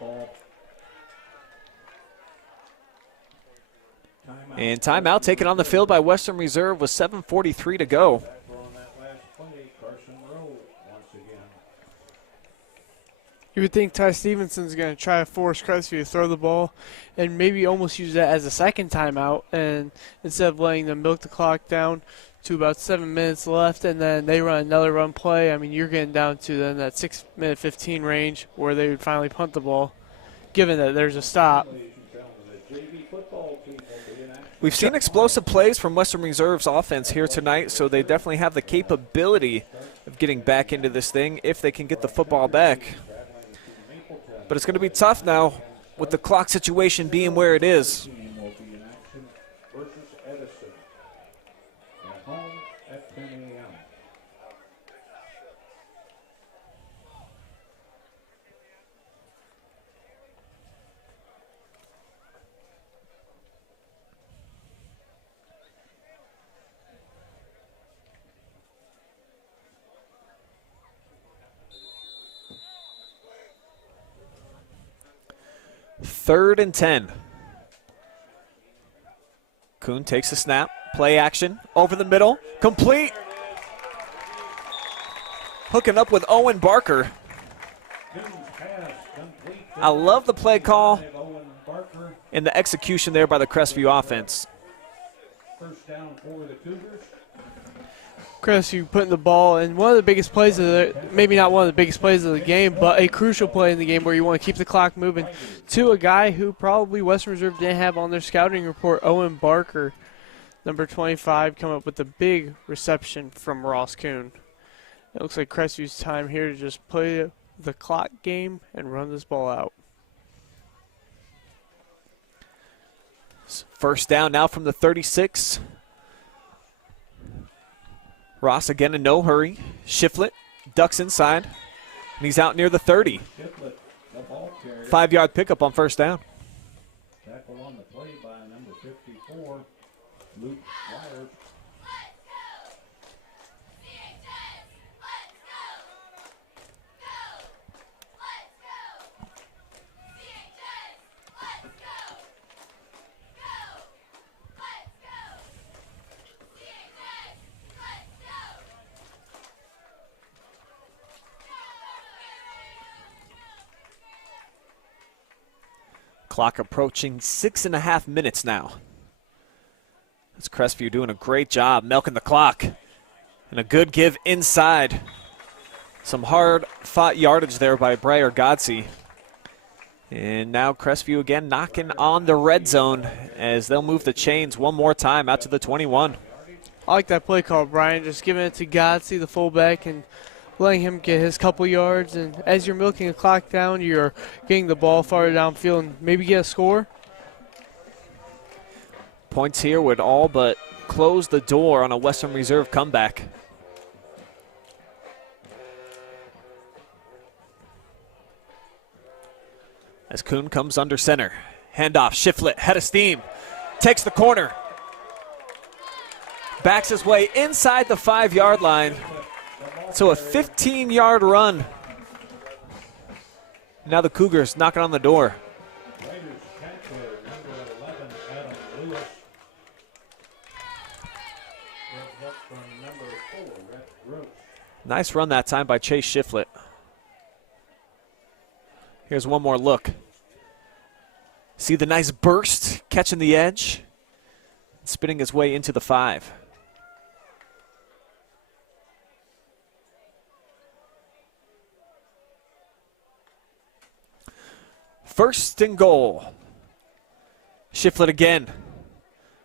And timeout taken on the field by Western Reserve with 7:43 to go. You would think Ty Stevenson's going to try to force Crestview to throw the ball and maybe almost use that as a second timeout, and instead of letting them milk the clock down to about 7 minutes left and then they run another run play, I mean, you're getting down to then that 6-minute 15 range where they would finally punt the ball, given that there's a stop. We've seen explosive plays from Western Reserve's offense here tonight, so they definitely have the capability of getting back into this thing if they can get the football back. But it's going to be tough now with the clock situation being where it is. Third and 10. Kuhn takes a snap. Play action. Over the middle. Complete. Hooking up with Owen Barker. I love the play call and the execution there by the Crestview offense. First down for the Cougars. Crestview putting the ball in one of the biggest plays of the, maybe not one of the biggest plays of the game, but a crucial play in the game where you want to keep the clock moving to a guy who probably Western Reserve didn't have on their scouting report, Owen Barker, number 25, come up with a big reception from Ross Kuhn. It looks like Crestview's time here to just play the clock game and run this ball out. First down now from the 36. Ross again in no hurry. Shiflett ducks inside, and he's out near the 30. Shiflett, the ball carrier. 5-yard pickup on first down. Tackle on the play by number 54, Luke Wires. Clock approaching 6.5 minutes now. That's Crestview doing a great job milking the clock. And a good give inside. Some hard-fought yardage there by Breyer Godsey. And now Crestview again knocking on the red zone as they'll move the chains one more time out to the 21. I like that play call, Brian. Just giving it to Godsey, the fullback, and letting him get his couple yards. And as you're milking the clock down, you're getting the ball farther downfield and maybe get a score. Points here would all but close the door on a Western Reserve comeback. As Kuhn comes under center. Handoff, Shiflett, head of steam. Takes the corner. Backs his way inside the 5-yard line. So a 15-yard run. Now the Cougars knocking on the door. Raiders tackler, number 11, Adam Lewis. Runs up from number 4, Rhett Gross. Nice run that time by Chase Shiflett. Here's one more look. See the nice burst, catching the edge, spinning his way into the 5. First and goal. Shiflett again.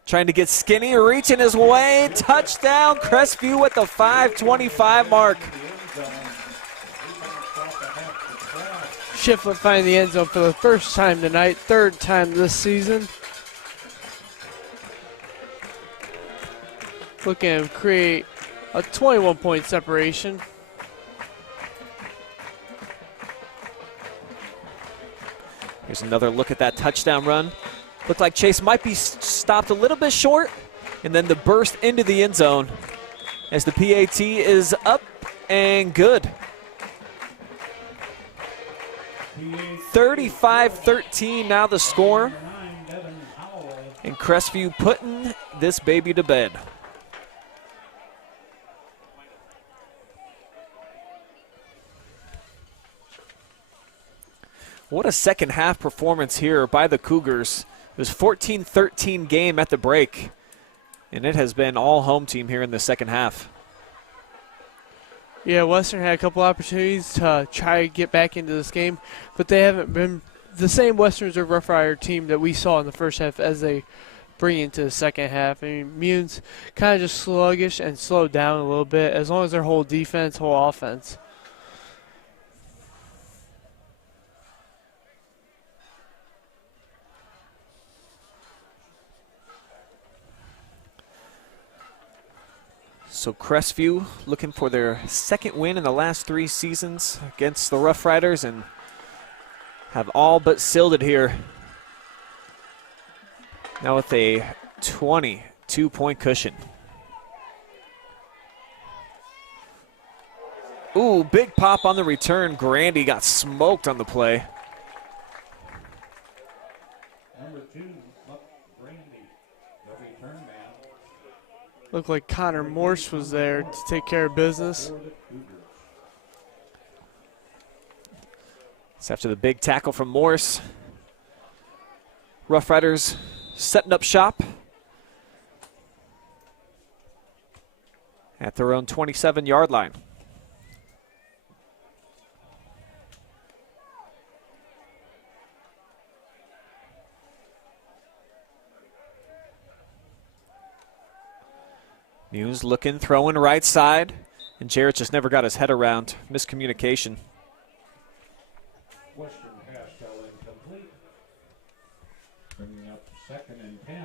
Trying to get skinny, reaching his way. Touchdown, Crestview at the 5:25 mark. Shiflett finding the end zone for the first time tonight, third time this season. Looking to create a 21-point separation. Here's another look at that touchdown run. Looked like Chase might be stopped a little bit short, and then the burst into the end zone as the PAT is up and good. 35-13 now the score, and Crestview putting this baby to bed. What a second half performance here by the Cougars. It was 14-13 game at the break, and it has been all home team here in the second half. Yeah, Western had a couple opportunities to try to get back into this game, but they haven't been the same Western Reserve Rough Rider team that we saw in the first half as they bring into the second half. I mean, Mune's kind of just sluggish and slowed down a little bit as long as their whole defense, whole offense. So Crestview looking for their second win in the last 3 seasons against the Rough Riders and have all but sealed it here. Now with a 22-point cushion. Ooh, big pop on the return. Grandy got smoked on the play. Number 2, Brandy, the return man. Looked like Connor Morse was there to take care of business. It's after the big tackle from Morse. Rough Riders setting up shop at their own 27-yard line. Muse looking, throwing right side, and Jarrett just never got his head around. Miscommunication. Western pass fell incomplete. Bringing up 2nd and 10.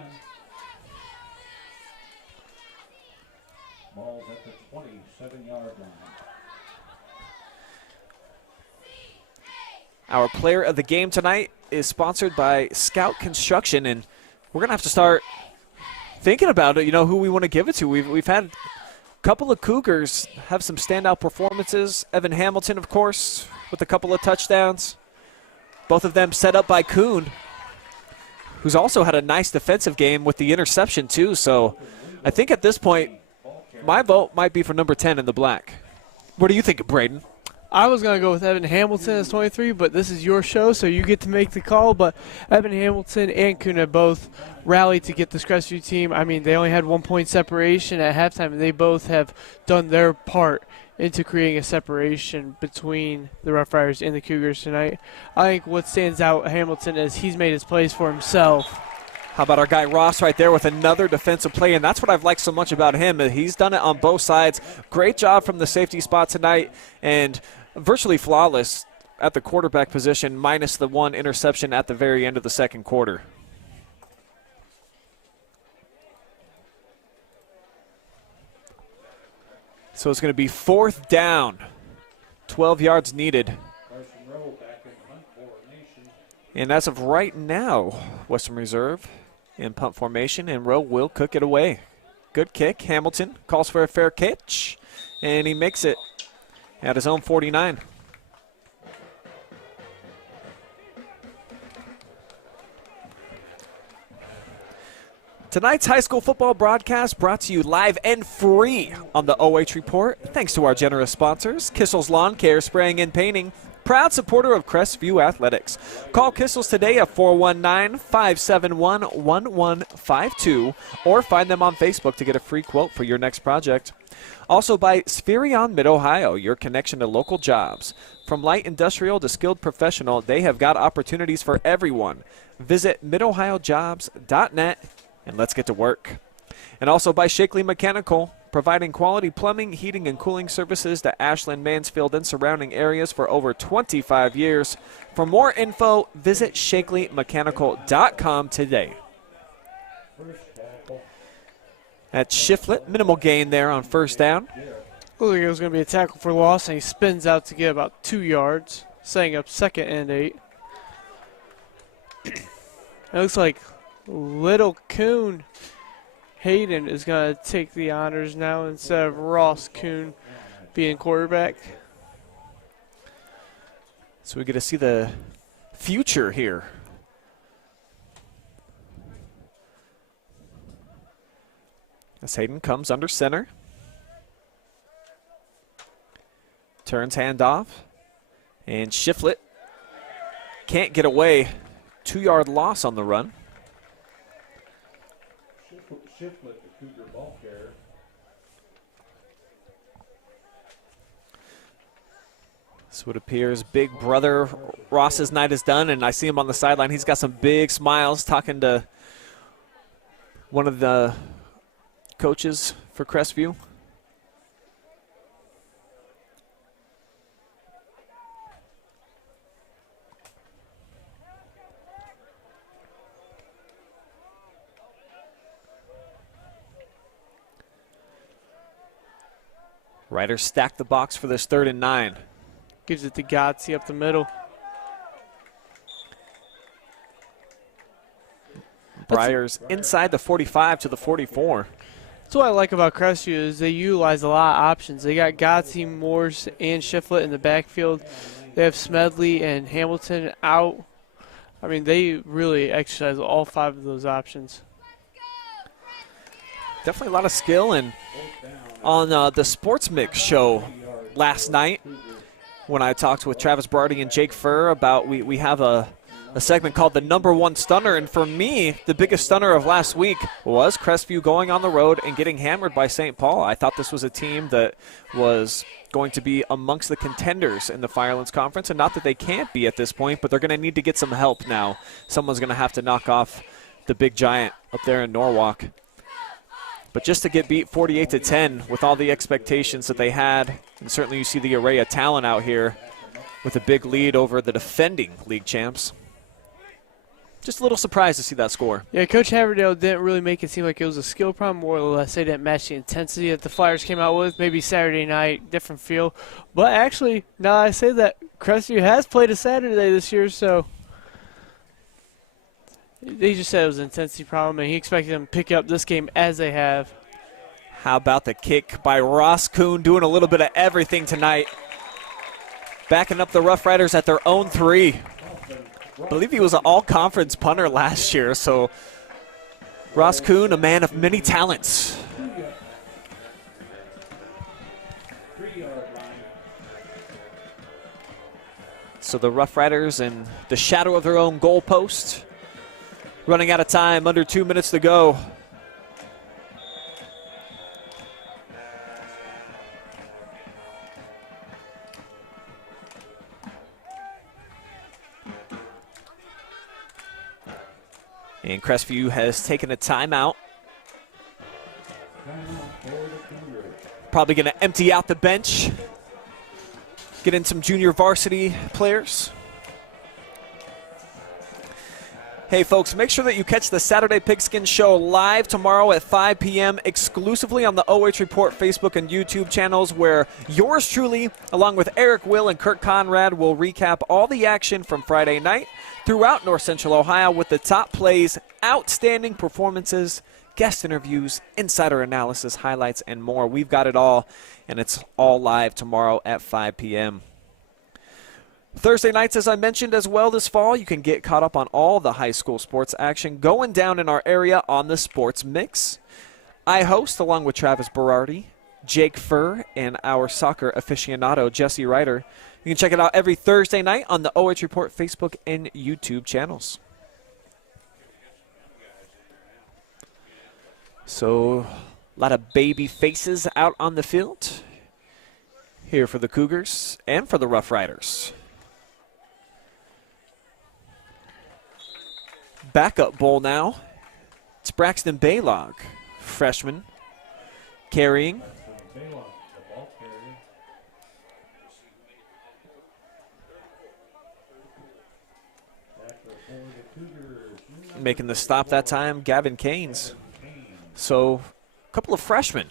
Ball's at the 27-yard line. Our player of the game tonight is sponsored by Scout Construction, and we're going to have to start thinking about it, who we want to give it to. We've had a couple of Cougars have some standout performances. Evan Hamilton, of course, with a couple of touchdowns. Both of them set up by Kuhn, who's also had a nice defensive game with the interception too. So I think at this point, my vote might be for number 10 in the black. What do you think of Brayden? I was going to go with Evan Hamilton as 23, but this is your show, so you get to make the call. But Evan Hamilton and Kuhn have both rallied to get this Crestview team. I mean, they only had 1 point separation at halftime, and they both have done their part into creating a separation between the Rough Riders and the Cougars tonight. I think what stands out Hamilton is he's made his plays for himself. How about our guy Ross right there with another defensive play, and that's what I've liked so much about him. He's done it on both sides. Great job from the safety spot tonight, and virtually flawless at the quarterback position, minus the one interception at the very end of the second quarter. So it's going to be 4th down, 12 yards needed. And as of right now, Western Reserve in punt formation, and Rowe will cook it away. Good kick. Hamilton calls for a fair catch, and he makes it at his own 49. Tonight's high school football broadcast brought to you live and free on the OH Report, thanks to our generous sponsors, Kissel's Lawn Care, Spraying and Painting, proud supporter of Crestview Athletics. Call Kissels today at 419-571-1152 or find them on Facebook to get a free quote for your next project. Also by Spherion Mid-Ohio, your connection to local jobs. From light industrial to skilled professional, they have got opportunities for everyone. Visit midohiojobs.net and let's get to work. And also by Shakely Mechanical, providing quality plumbing, heating, and cooling services to Ashland, Mansfield, and surrounding areas for over 25 years. For more info, visit ShakelyMechanical.com today. At Shiflett, minimal gain there on first down. Looked like it was going to be a tackle for loss, and he spins out to get about 2 yards, setting up 2nd and 8. It looks like little Kuhn Hayden is going to take the honors now instead of Ross Kuhn being quarterback. So we get to see the future here. As Hayden comes under center. Turns handoff. And Shiflett can't get away. 2-yard loss on the run. Shiflett, the Cougar ball carrier. So it appears big brother Ross's night is done, and I see him on the sideline. He's got some big smiles talking to one of the coaches for Crestview. Riders stack the box for this 3rd and 9. Gives it to Gotzi up the middle. Briars inside the 45 to the 44. That's what I like about Crestview is they utilize a lot of options. They got Gotzi, Morse, and Shiflett in the backfield. They have Smedley and Hamilton out. I mean, they really exercise all 5 of those options. Definitely a lot of skill. And on the Sports Mix show last night, when I talked with Travis Brady and Jake Furr about we have a segment called the Number One Stunner, and for me, the biggest stunner of last week was Crestview going on the road and getting hammered by St. Paul. I thought this was a team that was going to be amongst the contenders in the Firelands Conference, and not that they can't be at this point, but they're going to need to get some help now. Someone's going to have to knock off the big giant up there in Norwalk. But just to get beat 48-10 with all the expectations that they had, and certainly you see the array of talent out here with a big lead over the defending league champs. just a little surprised to see that score. Yeah, Coach Haverdale didn't really make it seem like it was a skill problem, more or less they didn't match the intensity that the Flyers came out with. Maybe Saturday night, different feel. But actually, now I say that, Crestview has played a Saturday this year, so they just said it was an intensity problem, and he expected them to pick up this game as they have. How about the kick by Ross Kuhn, doing a little bit of everything tonight. Backing up the Rough Riders at their own 3. I believe he was an all-conference punter last year, so Ross Kuhn, a man of many talents. So the Rough Riders in the shadow of their own goal post. Running out of time, under 2 minutes to go. And Crestview has taken a timeout. Probably going to empty out the bench. Get in some junior varsity players. Hey folks, make sure that you catch the Saturday Pigskin Show live tomorrow at 5 p.m. exclusively on the OH Report Facebook and YouTube channels, where yours truly, along with Eric Will and Kurt Conrad, will recap all the action from Friday night throughout North Central Ohio with the top plays, outstanding performances, guest interviews, insider analysis, highlights, and more. We've got it all, and it's all live tomorrow at 5 p.m. Thursday nights, as I mentioned as well this fall, you can get caught up on all the high school sports action going down in our area on the Sports Mix. I host, along with Travis Berardi, Jake Furr, and our soccer aficionado, Jesse Ryder. You can check it out every Thursday night on the OH Report Facebook and YouTube channels. So, a lot of baby faces out on the field here for the Cougars and for the Rough Riders. Backup bowl now. It's Braxton Baylog, freshman, carrying. Making the stop that time, Gavin Keynes. So, a couple of freshmen.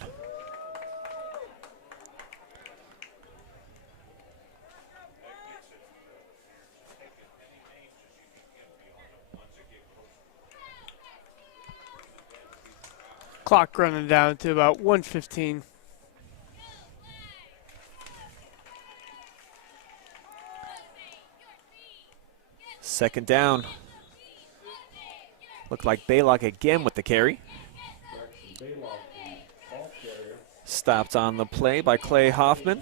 Clock running down to about 1:15. Second down. Looked like Baylog again with the carry. Stopped on the play by Clay Hoffman.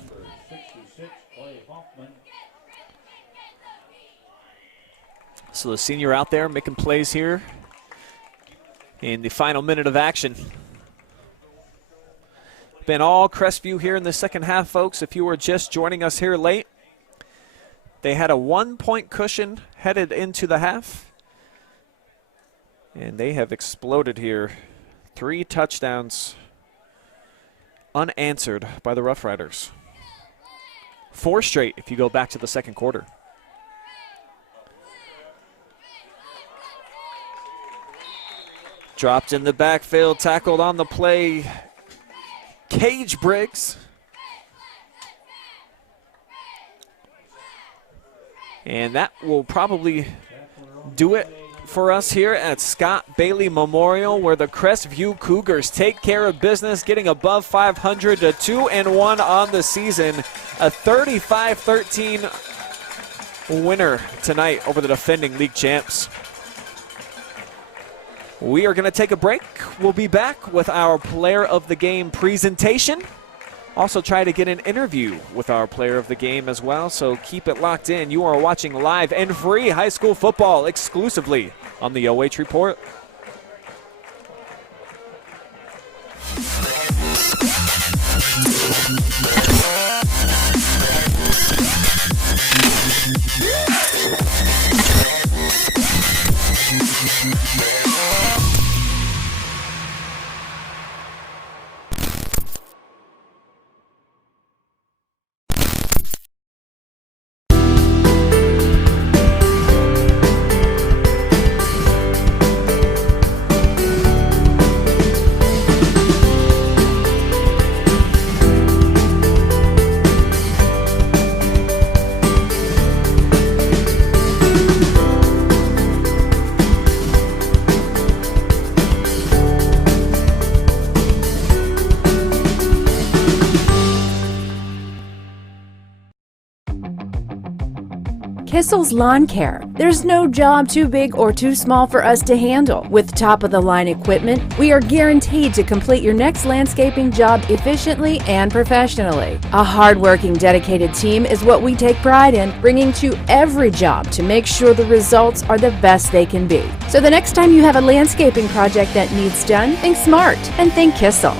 So the senior out there making plays here in the final minute of action. Been all Crestview here in the second half, folks. If you were just joining us here late, they had a 1-point cushion headed into the half, and they have exploded here. 3 touchdowns unanswered by the Rough Riders. 4 straight if you go back to the second quarter. Dropped in the backfield, tackled on the play, Cage Briggs. And that will probably do it for us here at Scott Bailey Memorial, where the Crestview Cougars take care of business, getting above 500 to 2-1 on the season. A 35-13 winner tonight over the defending league champs. We are going to take a break. We'll be back with our Player of the Game presentation. Also try to get an interview with our Player of the Game as well, so keep it locked in. You are watching live and free high school football exclusively on the OH Report. Kissel's Lawn Care. There's no job too big or too small for us to handle. With top-of-the-line equipment, we are guaranteed to complete your next landscaping job efficiently and professionally. A hard-working, dedicated team is what we take pride in, bringing to every job to make sure the results are the best they can be. So the next time you have a landscaping project that needs done, think smart and think Kissel.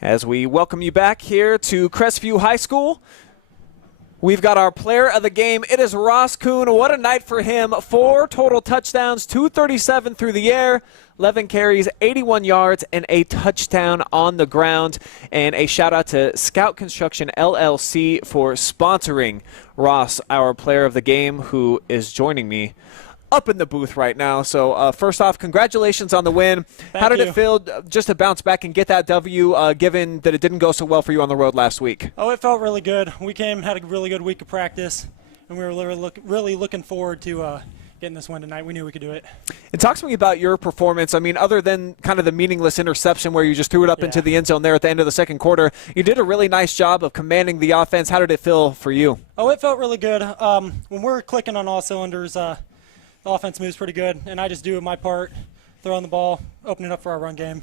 As we welcome you back here to Crestview High School, we've got our player of the game. It is Ross Kuhn. What a night for him. 4 total touchdowns, 237 through the air, 11 carries, 81 yards, and a touchdown on the ground. And a shout out to Scout Construction LLC for sponsoring Ross, our player of the game, who is joining me up in the booth right now. So first off, congratulations on the win. How did it feel just to bounce back and get that W, given that it didn't go so well for you on the road last week? Oh, it felt really good. We had a really good week of practice, and we were really looking forward to getting this win tonight. We knew we could do it. And talk to me about your performance. I mean, other than kind of the meaningless interception where you just threw it up into the end zone there at the end of the second quarter, you did a really nice job of commanding the offense. How did it feel for you? Oh, it felt really good. When we're clicking on all cylinders, the offense moves pretty good, and I just do my part, throwing the ball, opening up for our run game.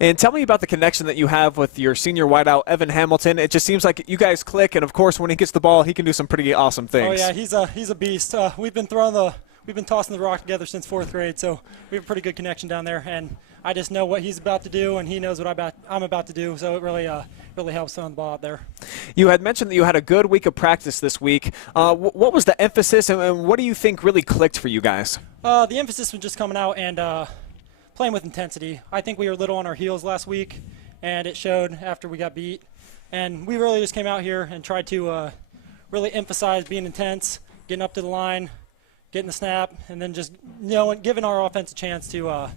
And tell me about the connection that you have with your senior wideout, Evan Hamilton. It just seems like you guys click, and of course, when he gets the ball, he can do some pretty awesome things. Oh yeah, he's a beast. We've been tossing the rock together since 4th grade, so we have a pretty good connection down there. And I just know what he's about to do, and he knows what I'm about to do. So it really helps throwing the ball out there. You had mentioned that you had a good week of practice this week. What was the emphasis, and what do you think really clicked for you guys? The emphasis was just coming out and playing with intensity. I think we were a little on our heels last week, and it showed after we got beat. And we really just came out here and tried to really emphasize being intense, getting up to the line, getting the snap, and then just giving our offense a chance to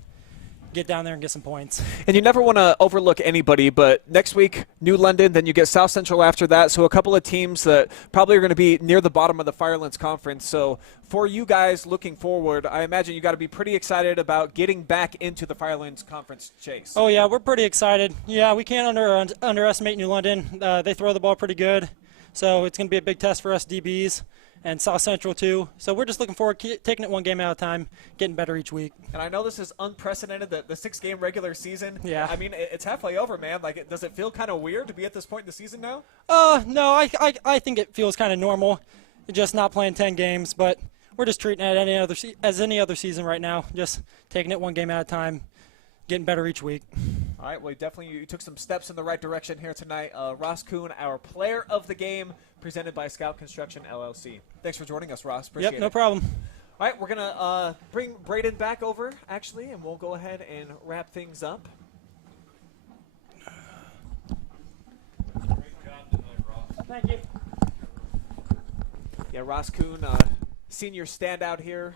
get down there and get some points. And you never want to overlook anybody, but next week, New London, then you get South Central after that, so a couple of teams that probably are going to be near the bottom of the Firelands Conference. So for you guys looking forward, I imagine you got to be pretty excited about getting back into the Firelands Conference chase. Oh, yeah, we're pretty excited. Yeah, we can't underestimate New London. They throw the ball pretty good, so it's going to be a big test for us DBs. And South Central, too. So we're just looking forward to taking it one game at a time, getting better each week. And I know this is unprecedented, the 6-game regular season. Yeah. I mean, it's halfway over, man. Like, does it feel kind of weird to be at this point in the season now? No, I think it feels kind of normal, just not playing 10 games. But we're just treating it as any other season right now, just taking it one game at a time, getting better each week. All right, well, you took some steps in the right direction here tonight. Ross Kuhn, our player of the game, presented by Scout Construction LLC. Thanks for joining us, Ross. Appreciate it. Yep, no problem. All right, we're going to bring Brayden back over, actually, and we'll go ahead and wrap things up. Great job tonight, Ross. Thank you. Yeah, Ross Kuhn, senior standout here.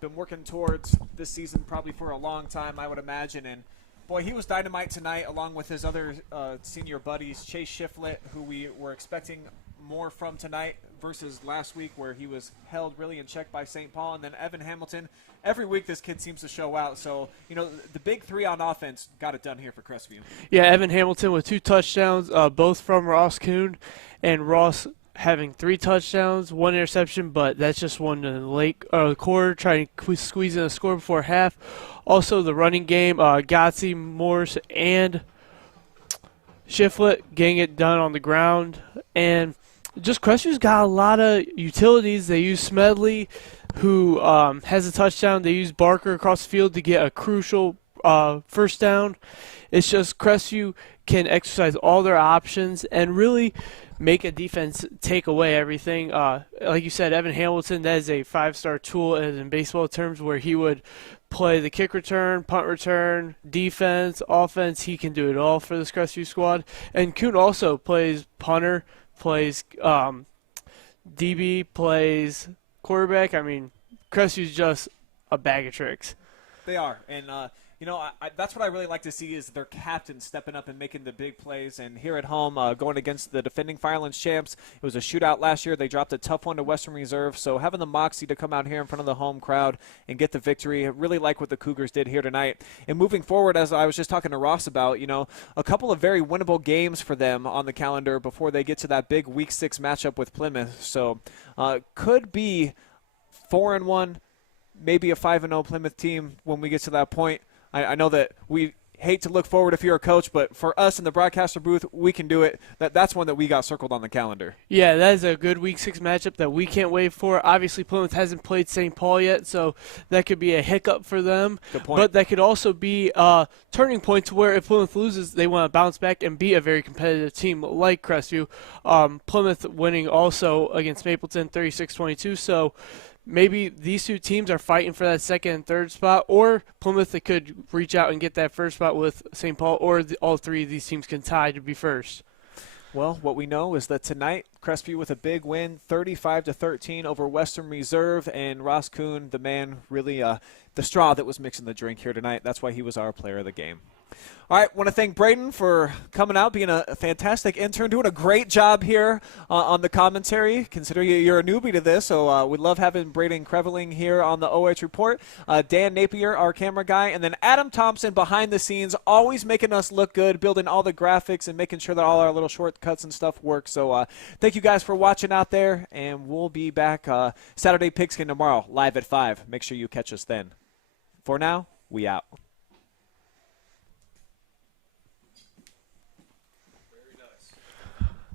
Been working towards this season probably for a long time, I would imagine, and boy, he was dynamite tonight along with his other senior buddies, Chase Shiflett, who we were expecting more from tonight versus last week where he was held really in check by St. Paul, and then Evan Hamilton. Every week this kid seems to show out. So, the big three on offense got it done here for Crestview. Yeah, Evan Hamilton with 2 touchdowns, both from Ross Kuhn, and Ross having 3 touchdowns, 1 interception, but that's just one in the late quarter, trying to squeeze in a score before half. Also, the running game, Gotzi, Morse, and Shiflett getting it done on the ground. And just Crestview's got a lot of utilities. They use Smedley, who has a touchdown. They use Barker across the field to get a crucial first down. It's just Crestview can exercise all their options and really make a defense take away everything. Like you said, Evan Hamilton, that is a 5-star tool in baseball terms, where he would play the kick return, punt return, defense, offense. He can do it all for this Crestview squad. And Kuhn also plays punter, plays DB, plays quarterback. I mean, Crestview's just a bag of tricks. They are, and that's what I really like to see is their captain stepping up and making the big plays. And here at home, going against the defending Firelands champs, it was a shootout last year. They dropped a tough one to Western Reserve. So having the moxie to come out here in front of the home crowd and get the victory, I really like what the Cougars did here tonight. And moving forward, as I was just talking to Ross about, a couple of very winnable games for them on the calendar before they get to that big Week 6 matchup with Plymouth. So could be 4-1, maybe a 5-0 Plymouth team when we get to that point. I know that we hate to look forward if you're a coach, but for us in the broadcaster booth, we can do it. That's one that we got circled on the calendar. Yeah, that is a good Week 6 matchup that we can't wait for. Obviously, Plymouth hasn't played St. Paul yet, so that could be a hiccup for them. Good point. But that could also be a turning point to where if Plymouth loses, they want to bounce back and be a very competitive team like Crestview. Plymouth winning also against Mapleton 36-22, so maybe these two teams are fighting for that second and third spot, or Plymouth could reach out and get that first spot with St. Paul, or all three of these teams can tie to be first. Well, what we know is that tonight, Crestview with a big win, 35-13 over Western Reserve, and Ross Kuhn, the man, really the straw that was mixing the drink here tonight. That's why he was our player of the game. All right, want to thank Brayden for coming out, being a fantastic intern, doing a great job here on the commentary, considering you're a newbie to this. So we love having Brayden Creveling here on the OH Report. Dan Napier, our camera guy, and then Adam Thompson behind the scenes, always making us look good, building all the graphics and making sure that all our little shortcuts and stuff work. So thank you guys for watching out there, and we'll be back Saturday Pigskin tomorrow, live at 5. Make sure you catch us then. For now, we out.